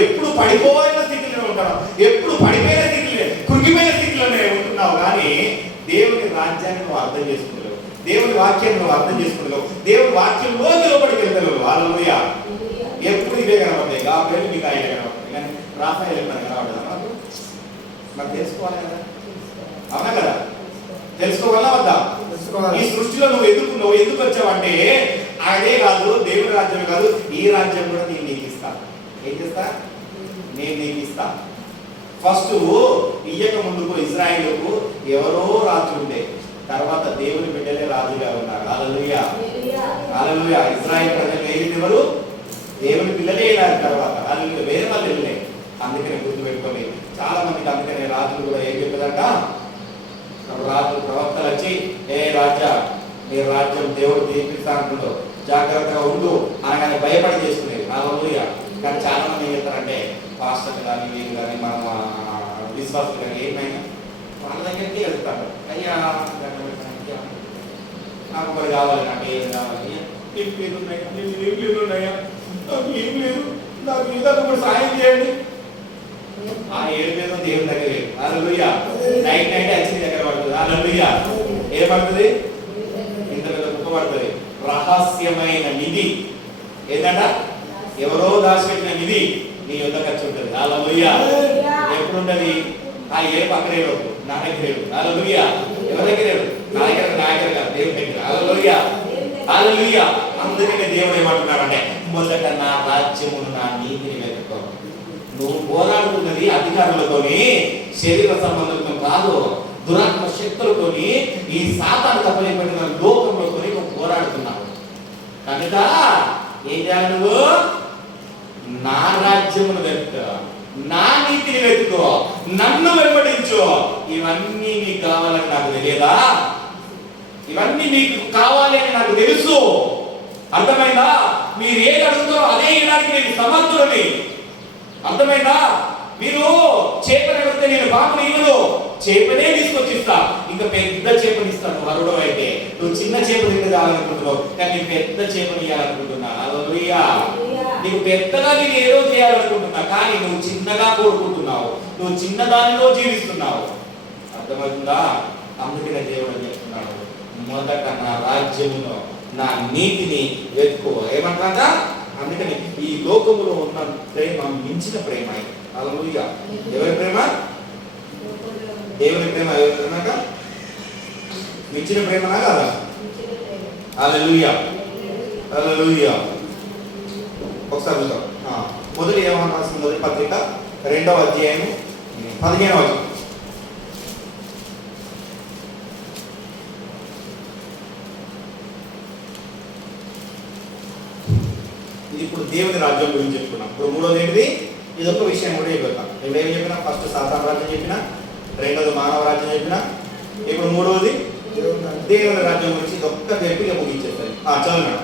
ఎప్పుడు పడిపోయిన స్థితిలో ఉంటావు, ఎప్పుడు పడిపోయిన స్థితిలో కృంగిపోయిన స్థితిలోనే ఉంటున్నావు. కానీ దేవుని రాజ్యాన్ని నువ్వు అర్థం చేసుకుంటలేవు, దేవుని వాక్యాన్ని నువ్వు అర్థం చేసుకుంటలేవు, దేవుని వాక్యంలోకి లోపలికి వెళ్తలేవు. హల్లెలూయా. ఎప్పుడు ఇవే కనబడతాయి. గాబ్రియలు మీకు ఆయన కనబడతాయి, కానీ రాఫాయేలు ఎప్పుడు కనబడదా? మనకు తెలుసుకోవాలి కదా. అవునా కదా? తెలుసుకోవాలా వద్దా? ఈ సృష్టిలో నువ్వు ఎందుకు వచ్చావంటే అదే కాదు, దేవుని రాజ్యం కాదు, ఈ రాజ్యం కూడా నేను నీకు ఇస్తా. ఏం చేస్తా? నేను నీకు ఇస్తా. ఫస్ట్ ఇయ్యక ముందుకు ఇజ్రాయేలుకు ఎవరో రాజు ఉండే, తర్వాత దేవుని బిడ్డలే రాజుగా ఉన్నారు. హల్లెలూయా. హల్లెలూయా. ఇజ్రాయేల్ ప్రజలు ఏది ఎవరు? దేవుని పిల్లలే వెళ్ళారు. తర్వాత హల్లెలూయా. వేరే వాళ్ళు వెళ్ళలే. అందుకనే గుర్తుపెట్టుకోండి. చాలా మందికి అందుకనే రాజులు కూడా ఏం చెప్పేదంట, రాజు ప్రవక్తలు వచ్చి ఏ రాజా నీ రాజ్యం దేవుడు తీర్పిస్తా అంటుండో జాగ్రత్తగా ఉండు అనగానే భయపడి చేసుకునేది. హల్లెలూయా. కానీ చాలా మంది ఏం చెప్తారంటే పాస్టర్లు కానీ వీళ్ళు కానీ మన విశ్వాసులు కానీ ఏమైనా వాళ్ళ దగ్గరికి వెళ్తారు. అయ్యా నాకు మరి కావాలి, నాకు ఏం కావాలి, ఏం లేదు ఉన్నాయా, నాకు ఏం లేదు, నాకు ఏదో ఒకటి సాయం చేయండి. ఆ ఏడు మీద దేవుని దగ్గర లేదు. హల్లెలూయా. నైట్ వచ్చింది దగ్గర పడుతుంది. హల్లెలూయా. ఏం పడుతుంది? ఇంత పెద్ద కుక్క పడుతుంది. రహస్యమైన నిధి ఏంటంట, ఎవరో దాచిపెట్టిన నిధి నీ యొద్ద ఖర్చు ఉంటుంది. హల్లెలూయా. ఎప్పుడు ఉంటుంది? ఆ ఏ పక్కనే లేదు, నా దగ్గర లేదు. హల్లెలూయా. ఎవరి దగ్గర లేదు? నా దగ్గర కాదు, దేవుని దగ్గర. హల్లెలూయా. హల్లెలూయా. అందుకనే దేవుడు ఏమంటున్నాడంటే మొదట నా రాజ్యమును నా నీతిని వెతుక్కో. నువ్వు పోరాడుతున్నది అధికారులతోని, శరీర సంబంధంతో కాదు, దురాత్మ శక్తులతోని, ఈ సాతాను తప్పలేపడిన లోకంలోతోని నువ్వు పోరాడుతున్నావు. కనుక ఏం చేయాలి? నువ్వు నా రాజ్యమును వెతుక్కో, నా నీతిని వెతుక్కో, నన్ను వెంబడించు. ఇవన్నీ నీకు కావాలని నాకు తెలియదా? ఇవన్నీ మీకు కావాలి అని నాకు తెలుసు. అర్థమైందా? మీరు ఏది అడుగుతారో అదే ఇవ్వడానికి నేను సమర్థుడిని. అర్థమైందా? మీరు చేపని అడిగితే నేను పాపని ఇవ్వను, చేపనే తీసుకొచ్చిస్తా. ఇంకా పెద్ద చేపని ఇస్తాను వరుడు అయితే. నువ్వు చిన్న చేప తింటే కావాలనుకుంటున్నావు, కానీ పెద్ద చేపని ఇవ్వాలనుకుంటున్నా. హల్లెలూయా. నీకు పెద్దగా నేను ఏదో చేయాలనుకుంటున్నా, కానీ నువ్వు చిన్నగా కోరుకుంటున్నావు, నువ్వు చిన్న దానిలో జీవిస్తున్నావు. అర్థమవుతుందా? అందుకనే దేవుడు అని చెప్తున్నాడు, మొదట నా రాజ్యమును నా నీతిని వెతుకో. ఏమంటారా? అందుకని ఈ లోకములో ఉన్న ప్రేమ మించిన ప్రేమ. హల్లెలూయా. ఎవరి ప్రేమ? దేవుని ప్రేమ. ఎవరి ప్రేమ? మించిన ప్రేమనా కాదా? హల్లెలూయా. హల్లెలూయా. ఒకసారి చూద్దాం. మొదటి యోహాను రాసిన మొదటి పత్రిక 2వ అధ్యాయం 15వ వచనం. ఇది ఇప్పుడు దేవుని రాజ్యం గురించి చెప్పుకున్నాం. ఇప్పుడు మూడోది ఏంటిది? ఇది ఒక విషయం కూడా చెప్తాం. ఇప్పుడు ఏం చెప్పినా, ఫస్ట్ సాతాను రాజ్యం చెప్పినా, రెండోది మానవ రాజ్యం చెప్పినా, ఇప్పుడు మూడవది దేవుని రాజ్యం గురించి ఇది ఒక్క చెప్పి ముగించేస్తాయి. చదువున్నాడు.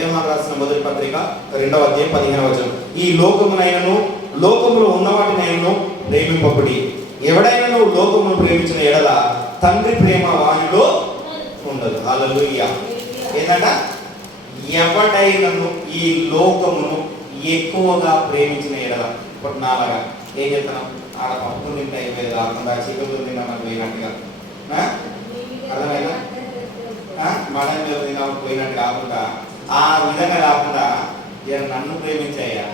యోహాను రాసిన మొదటి పత్రిక 2వ అధ్యాయం 15వ వచనం. ఈ లోకమునైనను లోకములో ఉన్న వాటినైనను ప్రేమింపబడి ఎవడైనా లోకమును ప్రేమించిన ఎడల తండ్రి ప్రేమ వానిలో ఉండదు. హల్లెలూయా. ఏంటంట? ఎవడైనను ఈ లోకమును ఎక్కువగా ప్రేమించిన ఎడల. ఇప్పుడు నాలాగా ఏం చెప్తున్నాం? ఆడ పప్పు తింటే అయిపోయేది కాకుండా చికెన్ తిన్నా మనకు పోయినట్టుగా, అర్థమైనా? మటన్ తిన్నా పోయినట్టు కాకుండా, ఆ విధంగా కాకుండా నన్ను ప్రేమించాయా,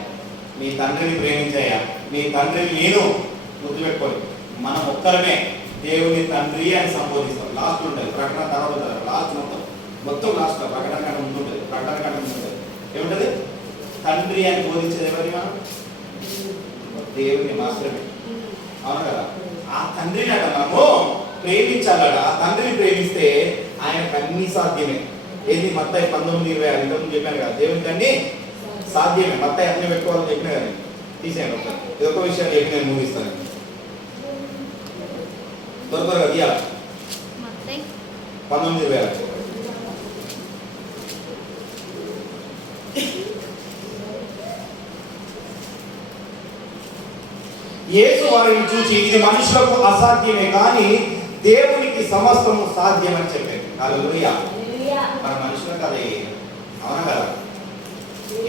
మీ తండ్రిని ప్రేమించాయా, మీ తండ్రిని నేను గుర్తుపెట్టుకోండి. మనం ఒక్కరమే దేవుని తండ్రి అని సంబోధిస్తాం. లాస్ట్ ఉంటుంది ప్రకటన, తర్వాత లాస్ట్ మొత్తం లాస్ట్ ప్రకటన కంటే ఉంటుంది. ప్రకటన కంటే ఉంటుంది ఏముంటుంది? తండ్రి అని బోధించేది ఎవరిని? మనం దేవుని మాత్రమే. అవును కదా? ఆ తండ్రిని అట మనము ప్రేమించాలట. ఆ తండ్రిని ప్రేమిస్తే ఆయనకు అన్ని సాధ్యమే. ఏది? మత్తయి 19:26 ఇంతకుముందు చెప్పాను కదా, దేవునికి అన్ని సాధ్యమే. మత్తయి అన్ని పెట్టుకోవాలని చెప్పినా కానీ తీసేయండి ఒకసారి. ఇది ఒక విషయాన్ని చెప్పి నేను ముగిస్తాను. త్వరగా తీయాలి. 19:26. యేసు వారిని చూసి ఇది మనుషులకు అసాధ్యమే కానీ దేవునికి సమస్తము సాధ్యమని చెప్పారు. హల్లెలూయా. మన మనుషులకు అదే. అవునా కదా?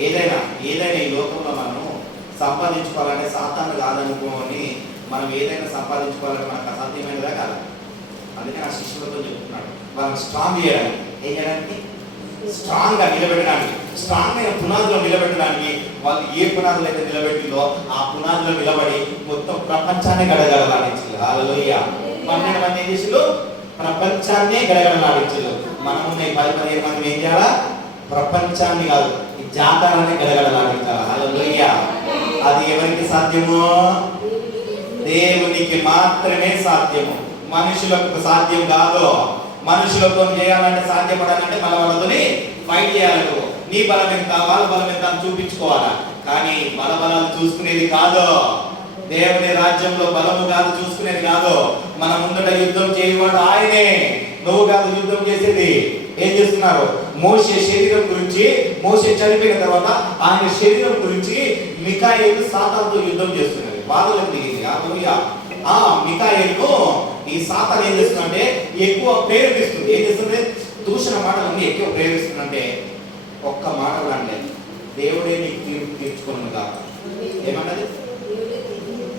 ఏదైనా ఈ లోకంలో మనం సంపాదించుకోవాలంటే సాతాను కాదనుకోని మనం ఏదైనా సంపాదించుకోవాలంటే మనకు అసాధ్యమైనదా కాదు. అందుకే నా శిష్యులతో చెప్తున్నాడు, వాళ్ళని స్ట్రాంగ్ చేయడానికి. ఏం చేయడానికి? స్ట్రాంగ్ గా నిలబెట్టడానికి, స్ట్రాంగ్ అయిన పునాదులో నిలబెట్టడానికి. వాళ్ళు ఏ పునాదులు అయితే నిలబెట్టిందో ఆ పునాదులో నిలబడి మొత్తం ప్రపంచాన్ని గడగడలాడించారు. హల్లెలూయా. 12 మంది ఏం చేసిండు? ప్రపంచాన్నే గడగడలాడించారు. మనము 10-15 మంది ఏం చేయాలా? ప్రపంచాన్ని కాదు, ఈ జాతరాన్ని గడగడలాడించాలి. హల్లెలూయా. అది ఎవరికి సాధ్యము? దేవునికి మాత్రమే సాధ్యము. మనుషులకు సాధ్యం కాదు. మనుషులతో చేయాలంటే, సాధ్యపడాలంటే మన వాళ్ళతోని ఫైట్ చేయాలి. నీ బలం ఎంత, వాళ్ళ బలం ఎంత అని చూపించుకోవాలా. కానీ బలబలాలు చూసుకునేది కాదు. దేవుని రాజ్యంలో బలము కాదు, చూసుకునేది కాదు. మన ముందట యుద్ధం చేయవాడు ఆయనే, నువ్వు కాదు యుద్ధం చేసేది. ఏం చేస్తున్నారు? మోషే శరీరం గురించి, మోషే చనిపోయిన తర్వాత ఆయన శరీరం గురించి మిఖాయేలు సాతానుతో యుద్ధం చేస్తున్నది. బాధలకు దిగింది. ఆ మిఖాయేలును ఈ సాతాను ఏం చేస్తుందంటే ఎక్కువ ప్రేరేపిస్తుంది. ఏం చేస్తుంది? దూషణ మాటలన్నీ ఎక్కువ ప్రేరేపిస్తుందంటే ఒక్క మాట అంటే దేవుడే నీకు తీర్పు తీర్చుకున్నాను కాక ఏమన్నది?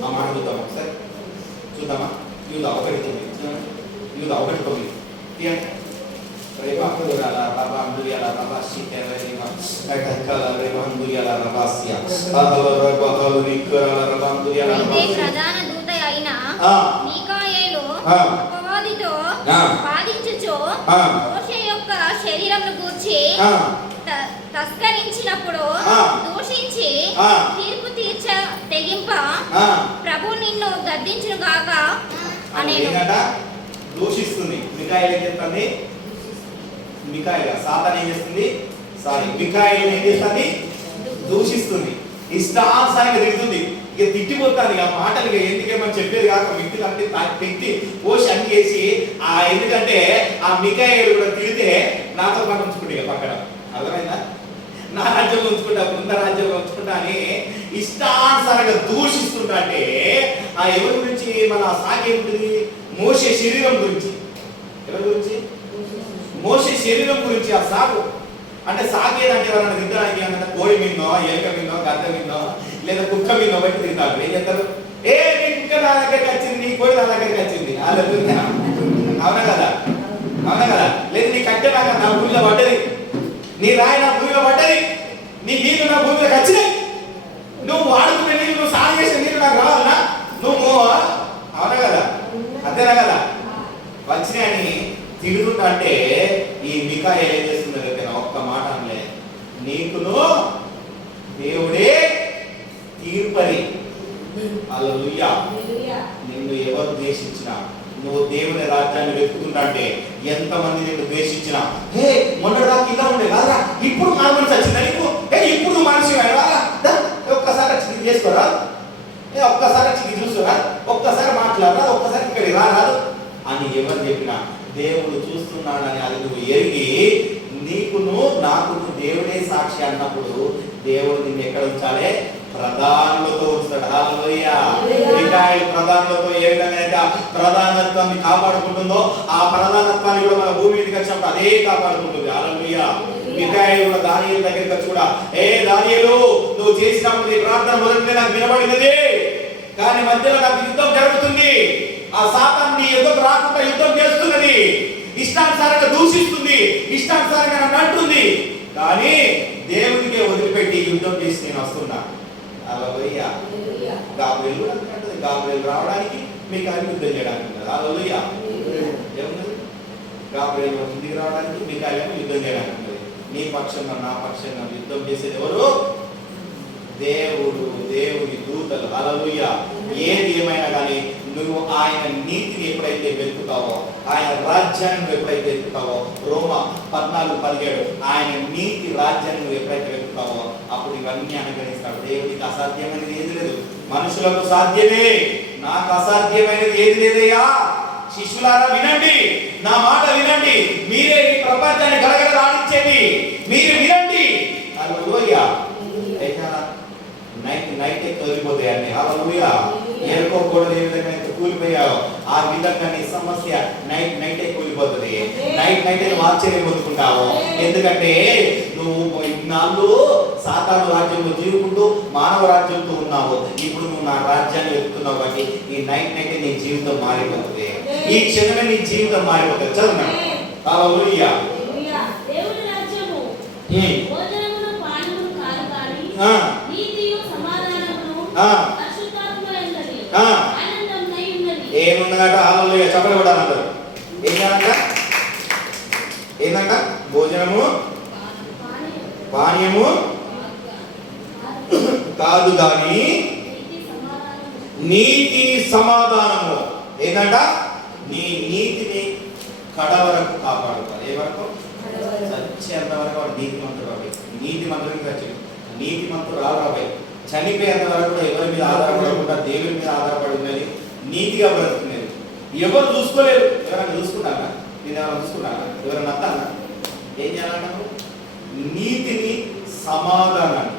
ఆ మాట చూద్దాం ఒకసారి, చూద్దామా? యూదా 1:9, యూదా 1:9 తీయండి. రేపు అక్కడురాల బాబా అందుయాల బాబా సిటెరేమ కకకల రేమ అందుయాల రబాసియా అహల రబహల నికరల రబ అందుయాల అయితే ప్రధాన దూత అయిన మిఖాయేలు అపవాదితో వాదించుచు మోషే యొక్క శరీరమును గూర్చి తస్కరించినప్పుడు దూషించి తీర్పు తీర్చ తెగింప ప్రభు నిన్ను గద్దించును గాక అనేను. దూషిస్తుంది. మిఖాయేలు ఏం చేస్తుంది? మిఖాయేలు సాతాను ఏం చేస్తుంది? మిఖాయేలు ఏం చేస్తుంది? దూషిస్తుంది. ఇష్టానుసారంగా తిడుతుంది. ఇక తిట్టిపోతాను. ఇక మాటలు ఇక ఎందుకేమని చెప్పేది కాక వ్యక్తులు అంటే తిట్టి పోసి అన్ని చేసి ఎందుకంటే ఆ మిఖాయేలు కూడా తిడితే నాతో పాటు ఉంచుకుంటే ఇక పక్కన. అర్థమైందా? నా రాజ్యంలో ఉంచుకుంటా, బృంద రాజ్యంలో ఉంచుకుంటా అని ఇష్టానుసారంగా దూషిస్తుంటా. అంటే ఆ ఎవరి గురించి? మన సాకేంటిది? మోషే శరీరం గురించి. ఎవరి గురించి? మోషే శరీరం గురించి. ఆ సాకు అంటే సాకేదంటే ఎవరైనా తింటానికి అంటే కోడి మీదో, ఎలుక మీదో, గద్ద మీదో లేదా కుక్క మీదో బట్టి తింటారు. ఏం చేస్తారు? నీ కుక్క నా దగ్గరికి వచ్చింది, నీ కోడి నా దగ్గరికి వచ్చింది. అవునా కదా? అవునా కదా? లేదు నీ కట్టె నా భూమిలో పడ్డది, నీ రాయి నా భూమిలో పడ్డది, నీ నీళ్ళు నా భూమిలోకి వచ్చినాయి, నువ్వు వాడుకునే నీళ్ళు, నువ్వు సాగు చేసిన నీళ్ళు నాకు రావాలన్నా నువ్వు. అవునా కదా? అంతేనా కదా? వచ్చినాయని తిరుగుతుంటా. అంటే ఈ మిఖాయేలు ఏం చేస్తుందో కదా, ఒక్క మాట అనలే, నీకును దేవుడే తీర్పరి. హల్లెలూయా. నిన్ను ఎవరు ద్వేషించినా, నువ్వు దేవుని రాజ్యాన్ని వెతుకుతుంటా అంటే ఎంతమంది నిన్ను ద్వేషించినా, హే మొన్నటిదాకా ఇలా ఉండే కాదా, ఇప్పుడు నా మనసు వచ్చిందా నీకు? ఇప్పుడు నువ్వు మనిషి ఒక్కసారి వచ్చి చేసుకోరా, ఒక్కసారి వచ్చి చూసుకోరా, ఒక్కసారి మాట్లాడరా, ఒక్కసారి ఇక్కడికి రారాదు అని ఎవరు చెప్పినా దేవుడు చూస్తున్నాడని అది నువ్వు ఎరిగి నీకును నాకును దేవుడే సాక్షి అన్నప్పుడు దేవుడు నిన్ను ఎక్కడ ఉంచాలి? ప్రధానులతో ఉంచుతాడు. హల్లెలూయా. మిఖాయేలు ప్రధానులతో ఏ విధంగా అయితే ప్రధానత్వాన్ని కాపాడుకుంటుందో ఆ ప్రధానత్వాన్ని కూడా మన భూమి మీదకి వచ్చినప్పుడు అదే కాపాడుకుంటుంది. హల్లెలూయా. మిఖాయేలు కూడా దానియేలు దగ్గరికి వచ్చి కూడా, ఏ దానియేలు, నువ్వు చేసినప్పుడు నీ ప్రార్థన మొదటి నాకు వినబడినది, కానీ మధ్యలో నాకు యుద్ధం జరుగుతుంది. ఆ సాతాను నీ యుద్ధం రాకుండా యుద్ధం చేస్తున్నది, ఇష్టానుసారంగా దూషిస్తుంది, ఇష్టానుసారంగా నన్ను అంటుంది, కానీ దేవునికే వదిలిపెట్టి యుద్ధం చేసి నేను వస్తున్నా. హల్లెలూయా. గాబ్రియలు అంటాడు, గాబ్రియలు రావడానికి మిఖాయేలు యుద్ధం చేయడానికి. హల్లెలూయా. ఏమున్నది? గాబ్రియలు ఇంటికి రావడానికి, మిఖాయేలు యుద్ధం చేయడానికి. నీ పక్షంగా నా పక్షంగా యుద్ధం చేసేది ఎవరు? దేవుడు, దేవుని దూతలు. హల్లెలూయా. ఏది ఏమైనా కానీ నువ్వు ఆయన నీతిని ఎప్పుడైతే వెతుకుతావో, ఆయన రాజ్యాన్ని నువ్వు ఎప్పుడైతే వెతుకుతావో, రోమా 14:17 ఆయన నీతి రాజ్యాన్ని నువ్వు ఎప్పుడైతే వెతుకుతావో అప్పుడు ఇవన్నీ అనుగ్రహిస్తాడు. దేవునికి అసాధ్యమైనది ఏది లేదు, మనుషులకు సాధ్యమే, నాకు అసాధ్యమైనది ఏది లేదయ్యా. శిష్యులారా వినండి, నా మాట వినండి, మీరే ఈ ప్రపంచాన్ని గడగడ రాణించేది, మీరు వినండి. హల్లెలూయా. నైట్ తోలిపోతాయి అన్ని. హల్లెలూయా. ఏరుకోకూడదు ఏ విధంగా అయితే కూలిపోయావు ఆ విధంగా నీ సమస్య నైటే కూలిపోతుంది. నైట్ నువ్వు ఆశ్చర్యం పొందుకుంటావు. ఎందుకంటే నువ్వు ఇన్నాళ్ళు సాతాను రాజ్యంలో తిరుగుకుంటూ మానవ రాజ్యంతో ఉన్నావు, ఇప్పుడు నువ్వు నా రాజ్యాన్ని వెతుకుతున్నావు. కాబట్టి ఈ నైట్ నీ జీవితం మారిపోతుంది, ఈ క్షణమే నీ జీవితం మారిపోతుంది. చదువు. హల్లెలూయా. దేవుని రాజ్యము భోజనమును పానమును కాదు కానీ నీతియు సమాధానమును పరిశుద్ధాత్మయందలి ఆనందమునై ఉన్నది. ఏమున్నదట? హల్లెలూయా. చెప్పలు కూడా అన్నారు. ఏంటంట? భోజనము పానీయము కాదు కానీ నీతి సమాధానము. ఏంటంట? నీ నీతిని కడ వరకు కాపాడుతారు. ఏ వరకు? చచ్చేంత వరకు వాడు నీతి మంత్రుడు రాబాయి. నీతి మంత్రుడికి వచ్చి నీతి మంత్రుడు రాబాయి చనిపోయేంత వరకు కూడా ఎవరి మీద ఆధారపడకుండా దేవుని మీద ఆధారపడి ఉన్నది, నీతిగా బ్రతుకునేది. ఎవరు చూసుకోలేరు. ఎవరైనా చూసుకుంటారా? నేను ఎవరైనా చూసుకుంటారా? ఎవరైనా అత్తానా? ఏం చేయాలన్నాను? నీతిని, సమాధానాన్ని.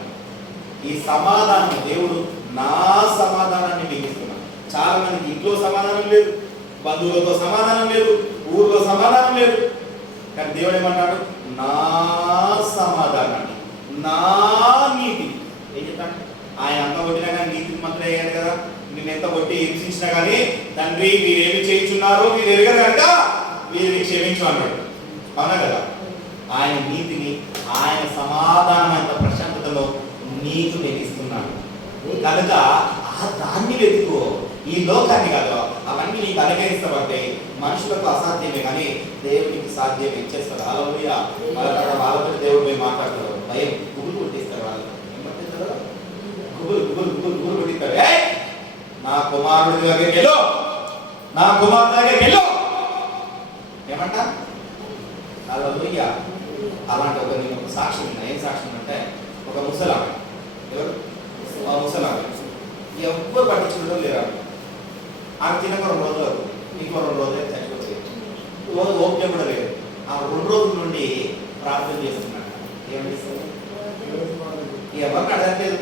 ఈ సమాధానం దేవుడు నా సమాధానాన్ని మీకు ఇస్తున్నాను. చాలా మందికి ఇంట్లో సమాధానం లేదు, బంధువులతో సమాధానం లేదు, ఊర్లో సమాధానం లేదు. కానీ దేవుడు ఏమన్నాడు? నా సమాధానాన్ని, నా నీతి. ఏం చెప్తాను? ఆయన అంత కొట్టినా కానీ నీతికి మాత్రం అయ్యాడు కదా. నేను ఎంత కొట్టి హింసించినా కానీ తండ్రి మీరేమి చేయించున్నారో మీరు ఎరగరు కనుక వీరిని క్షమించు అన్నాడు. అవునా కదా? ఆయన నీతిని, ఆయన సమాధానం అంత ప్రశాంతతలో నీకు నేను ఇస్తున్నాను కనుక దాన్ని వెతుకో. ఈ లోకాన్ని కాదు, అవన్నీ నీకు అనుగ్రహించబడతాయి. మనుషులకు అసాధ్యమే కానీ దేవునికి సాధ్యం ఇచ్చేస్తారు. హల్లెలూయా. వాళ్ళతో దేవుడు పోయి మాట్లాడతారు. భయం గుబులు కొట్టిస్తారు. వాళ్ళు ఏమంటారు? గుబులు కొట్టిస్తారు. నా కుమారుడి దగ్గరికి వెళ్ళు, నా కుమారుడి దగ్గరికి వెళ్ళు ఏమంట? హల్లెలూయా. అలాంటి నేను ఒక సాక్ష్యం ఉన్నా. ఏం సాక్ష్యం అంటే, ఒక ముసలామె. ఎవరు? ఆ ముసలామె ఎవ్వరు పట్టించుకోవడం లేరు. ఆమె తినక 2 రోజులు అవుతుంది, ఇంకో 2 రోజులు చచ్చిపోతుంది. రోజు ఓపిక కూడా లేదు. ఆ 2 రోజుల నుండి ప్రార్థన చేస్తున్నాడు. ఏం చేస్తుంది? ఎవరిని అడగట్లేదు,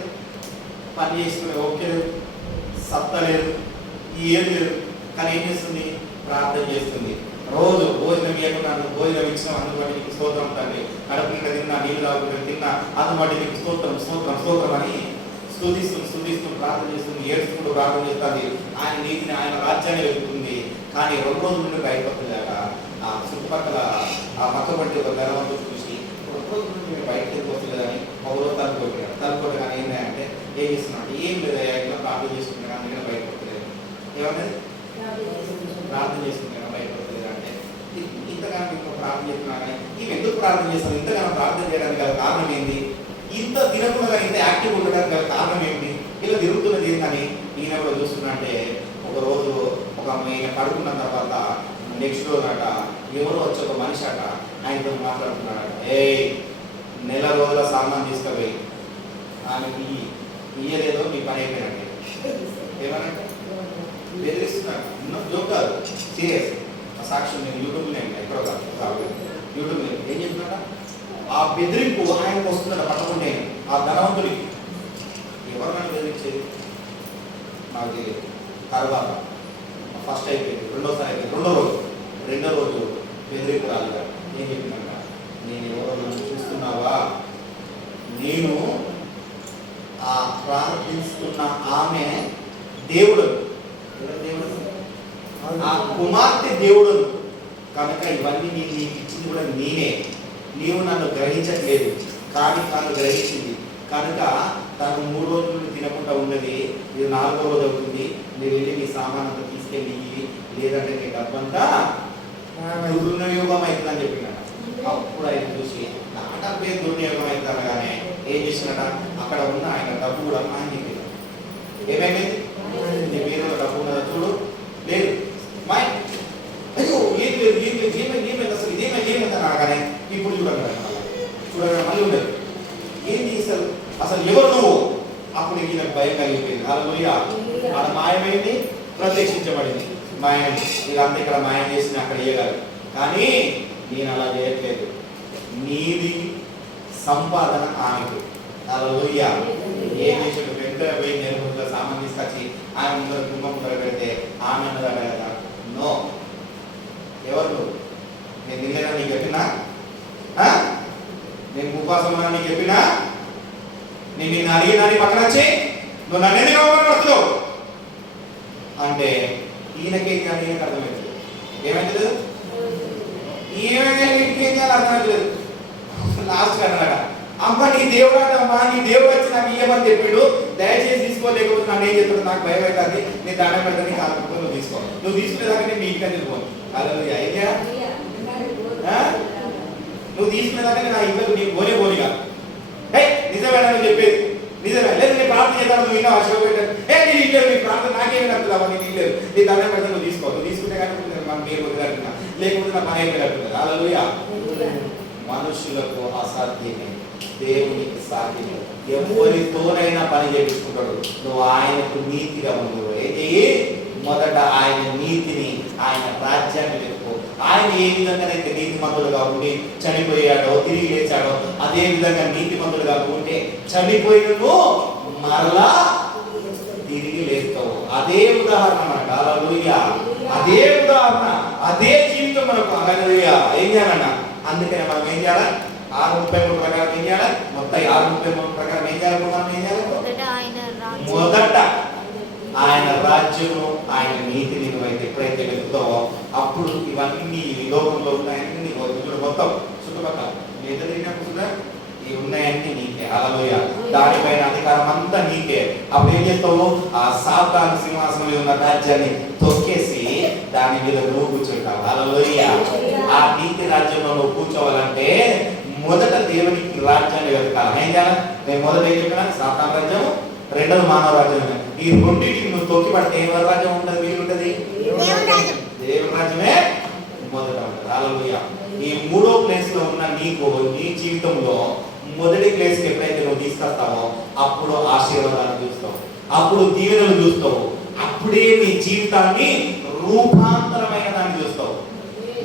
పని చేసుకునే ఓపిక లేదు, సత్తా లేదు, ఏం లేదు. కానీ ఏం చేస్తుంది? ప్రార్థన చేస్తుంది. రోజు భోజనం ఇవ్వకుండా భోజనం ఇచ్చిన అందుబాటు నీకు స్తోత్రం తండ్రి, కడుపు నిండా తిన్నా, నీళ్ళు తాగుతుంటే తిన్నా, అందుబాటు నీకు స్తోత్రం స్తోత్రం స్తోత్రం అని స్తుతిస్తూ ప్రార్థన చేస్తుంది. ఏడుచుకుంటూ ప్రార్థన చేస్తుంది. ఆయన నీతిని, ఆయన రాజ్యాన్ని వెతుకుతుంది. కానీ 2 రోజుల నుండి బయటపడలేక ఆ చుట్టుపక్కల ఆ పక్క పట్టి ఒక ధనవంతుడు చూసి 2 రోజుల నుండి మేము బయటకు వెళ్ళిపోతుందని ఒక రోజు తలుపుకొట్టాడు. తలుపుకోవడం ఏంటంటే ఏం చేస్తున్నాడు? ఏం లేదా, ఇట్లా ప్రార్థన చేసుకుంటున్నా నేను బయటపడలేదు. ఏమన్నది? ప్రార్థన చేసుకుంటున్నా బయటపడలేదు అంటే ఇంతగానో మీకు ప్రార్థన చేస్తున్నా కానీ ఇవి ఎందుకు ప్రార్థన చేస్తాను? ఇంతగానో ప్రార్థన చేయడానికి గల కారణం ఏంటి? ఇంత తినకుండా ఇంత యాక్టివ్ ఉండడానికి గల కారణం ఏంటి? ఇలా తిరుగుతున్నది ఏంటని ఈయన కూడా చూస్తున్నట్టే ఒకరోజు ఈయన పడుకున్న తర్వాత నెక్స్ట్ రోజు అట ఎవరో వచ్చి ఒక మనిషి అట ఆయనతో మాట్లాడుతున్నాడట. నెల రోజుల సామాన్ తీసుకుపోయి ఆమెకి ఇయ్యలేదో మీ పని అయిపోయినట్టే. ఏమనంటే బెదిరిస్తున్నాడు. జోక్ కాదు, సీరియస్. ఆ సాక్ష్యం నేను యూట్యూబ్లో ఎక్కడో కాదు, యూట్యూబ్ ఏం చెప్తున్నాడా? ఆ బెదిరింపు ఆయనకు వస్తున్నాడు పట్టకుండా. ఆ ధనవంతుడికి ఎవరు నన్ను బెదిరించేది నాకు తెలియదు. తర్వాత ఫస్ట్ అయిపోయింది, రెండోసారి అయిపోయింది. రెండో రోజు బెదిరింపు రాలేదు. ఏం చెప్పిందంట? నేను ఎవరో నన్ను చూస్తున్నావా? నేను ఆ ప్రార్థిస్తున్న ఆమె దేవుడు, ఆ కుమార్తె దేవుడు కనుక ఇవన్నీ నీకు ఇచ్చింది కూడా నేనే. నీవు నన్ను గ్రహించట్లేదు కానీ తాను గ్రహించింది కనుక తను 3 రోజుల నుండి తినకుండా ఉన్నది. ఇది 4వ రోజు అవుతుంది. నువ్వు వెళ్ళి నీ సామానంతా తీసుకెళ్ళి, లేదంటే నీ డబ్బంతా దుర్వినియోగం అవుతుంది అని చెప్పినాడు. అప్పుడు ఆయన చూసి నా డబ్బే దుర్వినియోగం అవుతుంది అనగానే ఏం చేసినట? అక్కడ ఉన్న ఆయన డబ్బు కూడా మాయింది. ఏమైంది? నీ మీద డబ్బు ఉన్నదా చూడు, లేదు. అయ్యో ఏం లేదు, ఏమైంది అసలు ఇదేమైంది అనగానే ఇప్పుడు చూడగా మళ్ళీ ఉండదు. ఏంటి అసలు ఎవరు నువ్వు? అప్పుడు ఈయన భయం కలిగిపోయింది. హల్లెలూయా. ఆడ మాయమైంది, ప్రత్యక్షించబడింది. మాయం ఇదంతా ఇక్కడ మాయం చేసిన అక్కడ ఇయ్యగలరు. కానీ నేను అలా చేయట్లేదు. నీది సంపాదన ఆమెకు. హల్లెలూయా. ఏం చేసాడు? వెంటనే పోయి నేను సామాన్ తీసుకొచ్చి ఆమె ముందర కుటుంబం ముందర పెడితే ఆమె అన్నదా కదా? నో. ఎవరు నువ్వు? నేను నిన్న నీకు చెప్పినా? నేను ఉపవాసం ఉన్నా నీకు చెప్పినా? నేను నిన్ను అడిగినాని పక్కన వచ్చి నువ్వు నన్ను ఎందుకు అవమానపడుతున్నావు అంటే ఈయనకేం కానీ ఈయనకు అర్థమవుతుంది. ఏమైతుంది? ఏం చేయాలి అర్థమవుతుంది. లాస్ట్ అన్నాడ, అమ్మ నీ దేవుడు అంటమ్మా, నీ దేవుడు వచ్చి నాకు ఇయ్యమని చెప్పిండు, దయచేసి తీసుకోలేకపోతే నన్ను ఏం చెప్తాడు? నాకు భయం అవుతుంది, నేను దండం పెడతాను, కాదు నువ్వు తీసుకో. నువ్వు తీసుకునేదాకా నేను మీ ఇంటికి వెళ్ళిపోను. హల్లెలూయా. అయితే నువ్వు తీసుకునేదాకా నా ఇంట్లో నీకు పోనిగా నిజమేనని చెప్పేది నిజమే. లేదు నేను ప్రార్థన చేద్దాను, నువ్వు ఇంకా ఆశ పెట్టాను. నేను ఇల్లేదు, నీ ప్రార్థన నాకేమి నచ్చుతావా? నేను ఇల్లేదు, నీ దండం పెడతా, నువ్వు తీసుకో. నువ్వు తీసుకుంటే కానీ మన పేరు వదిలేట్టున్నా, లేకపోతే నా పని అయిపోయినట్టున్నది. హల్లెలూయా. మనుషులకు అసాధ్యమే దేవునికి సాధ్యం. ఎవరితోనైనా పని చేపించుకుంటాడు. నువ్వు ఆయనకు నీతిగా ఉండు. ఏం చెయ్యి? మొదట ఆయన నీతిని, ఆయన రాజ్యాన్ని వెతుకో. ఆయన ఏ విధంగానైతే నీతిమంతులుగా ఉండి చనిపోయాడో, తిరిగి లేచాడో, అదే విధంగా నీతిమంతులుగా ఉంటే చనిపోయినను మరలా తిరిగి లేస్తావు. అదే ఉదాహరణ మనకు. హల్లెలూయా. అదే ఉదాహరణ, అదే జీవితం మనకు. హల్లెలూయా. ఏం చేయాలన్నా? అందుకనే మనం ఏం చేయాలి? 6:33 ప్రకారం ఏం చేయాలి? మొత్తం 6:33 ప్రకారం ఏం చేయాలి? మనం ఏం చేయాలి? మొదట ఆయన రాజ్యము, ఆయన నీతిని నువ్వైతే ఎప్పుడైతే వెతుకుతావో అప్పుడు ఇవన్నీ ఈ లోకంలో ఉన్నాయన్నీ నీకు మొత్తం చుట్టుపక్కల మీద తిరిగినప్పుడు ఈ ఉన్నాయన్నీ నీకే. హల్లెలూయా. దానిపైన అధికారం అంతా నీకే. అప్పుడు ఏం చేస్తావు? ఆ సాతాను సింహాసనం మీద ఉన్న రాజ్యాన్ని తొక్కేసి దాని మీద నువ్వు కూర్చుంటావు. హల్లెలూయా. ఆ నీతి రాజ్యంలో నువ్వు కూర్చోవాలంటే మొదట దేవునికి రాజ్యాన్ని వెతకాలి. ఏం చేయాలి? నేను మొదట ఏం చెప్పినా? సాతాను రాజ్యం, రెండవ మానవ రాజ్యం. ఈ రెండింటికి నువ్వు తొక్కి పడితే ఎవరి రాజ్యం ఉంటుంది? వీలు ఉంటుంది? దేవుని రాజ్యమే మొదట ఉంటుంది. హల్లెలూయా. ఈ మూడో ప్లేస్ లో ఉన్న నీకు, నీ జీవితంలో మొదటి ప్లేస్ కి ఎప్పుడైతే నువ్వు తీసుకొస్తావో అప్పుడు ఆశీర్వాదాన్ని చూస్తావు, అప్పుడు దీవెనలు చూస్తావు, అప్పుడే నీ జీవితాన్ని రూపాంతరమైన దాన్ని చూస్తావు.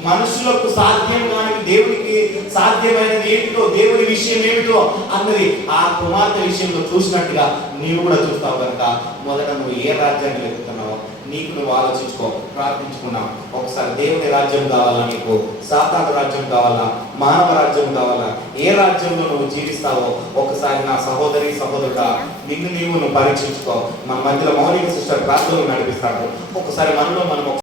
మనుషులకు సాధ్యం కాని దేవునికి సాధ్యమైనది ఏమిటో, దేవుని విషయం ఏమిటో అన్నది ఆ కుమార్తె విషయంలో చూసినట్టుగా నీవు కూడా చూస్తావు. కనుక మొదట నువ్వు ఏ రాజ్యాన్ని వెతుకుతున్నావో నీకు నువ్వు ఆలోచించుకో, ప్రార్థించుకున్నావు. ఒకసారి దేవుని రాజ్యం కావాలా, నీకు సాతాను రాజ్యం కావాలా, మానవ రాజ్యం కావాలా, ఏ రాజ్యంలో నువ్వు జీవిస్తావో ఒకసారి నా సహోదరి సహోదరుడా నిన్ను నువ్వు పరీక్షించుకో. మన మధ్యలో మౌనిక సిస్టర్ ప్రార్థనలు నడిపిస్తాడు. ఒకసారి మనలో మనం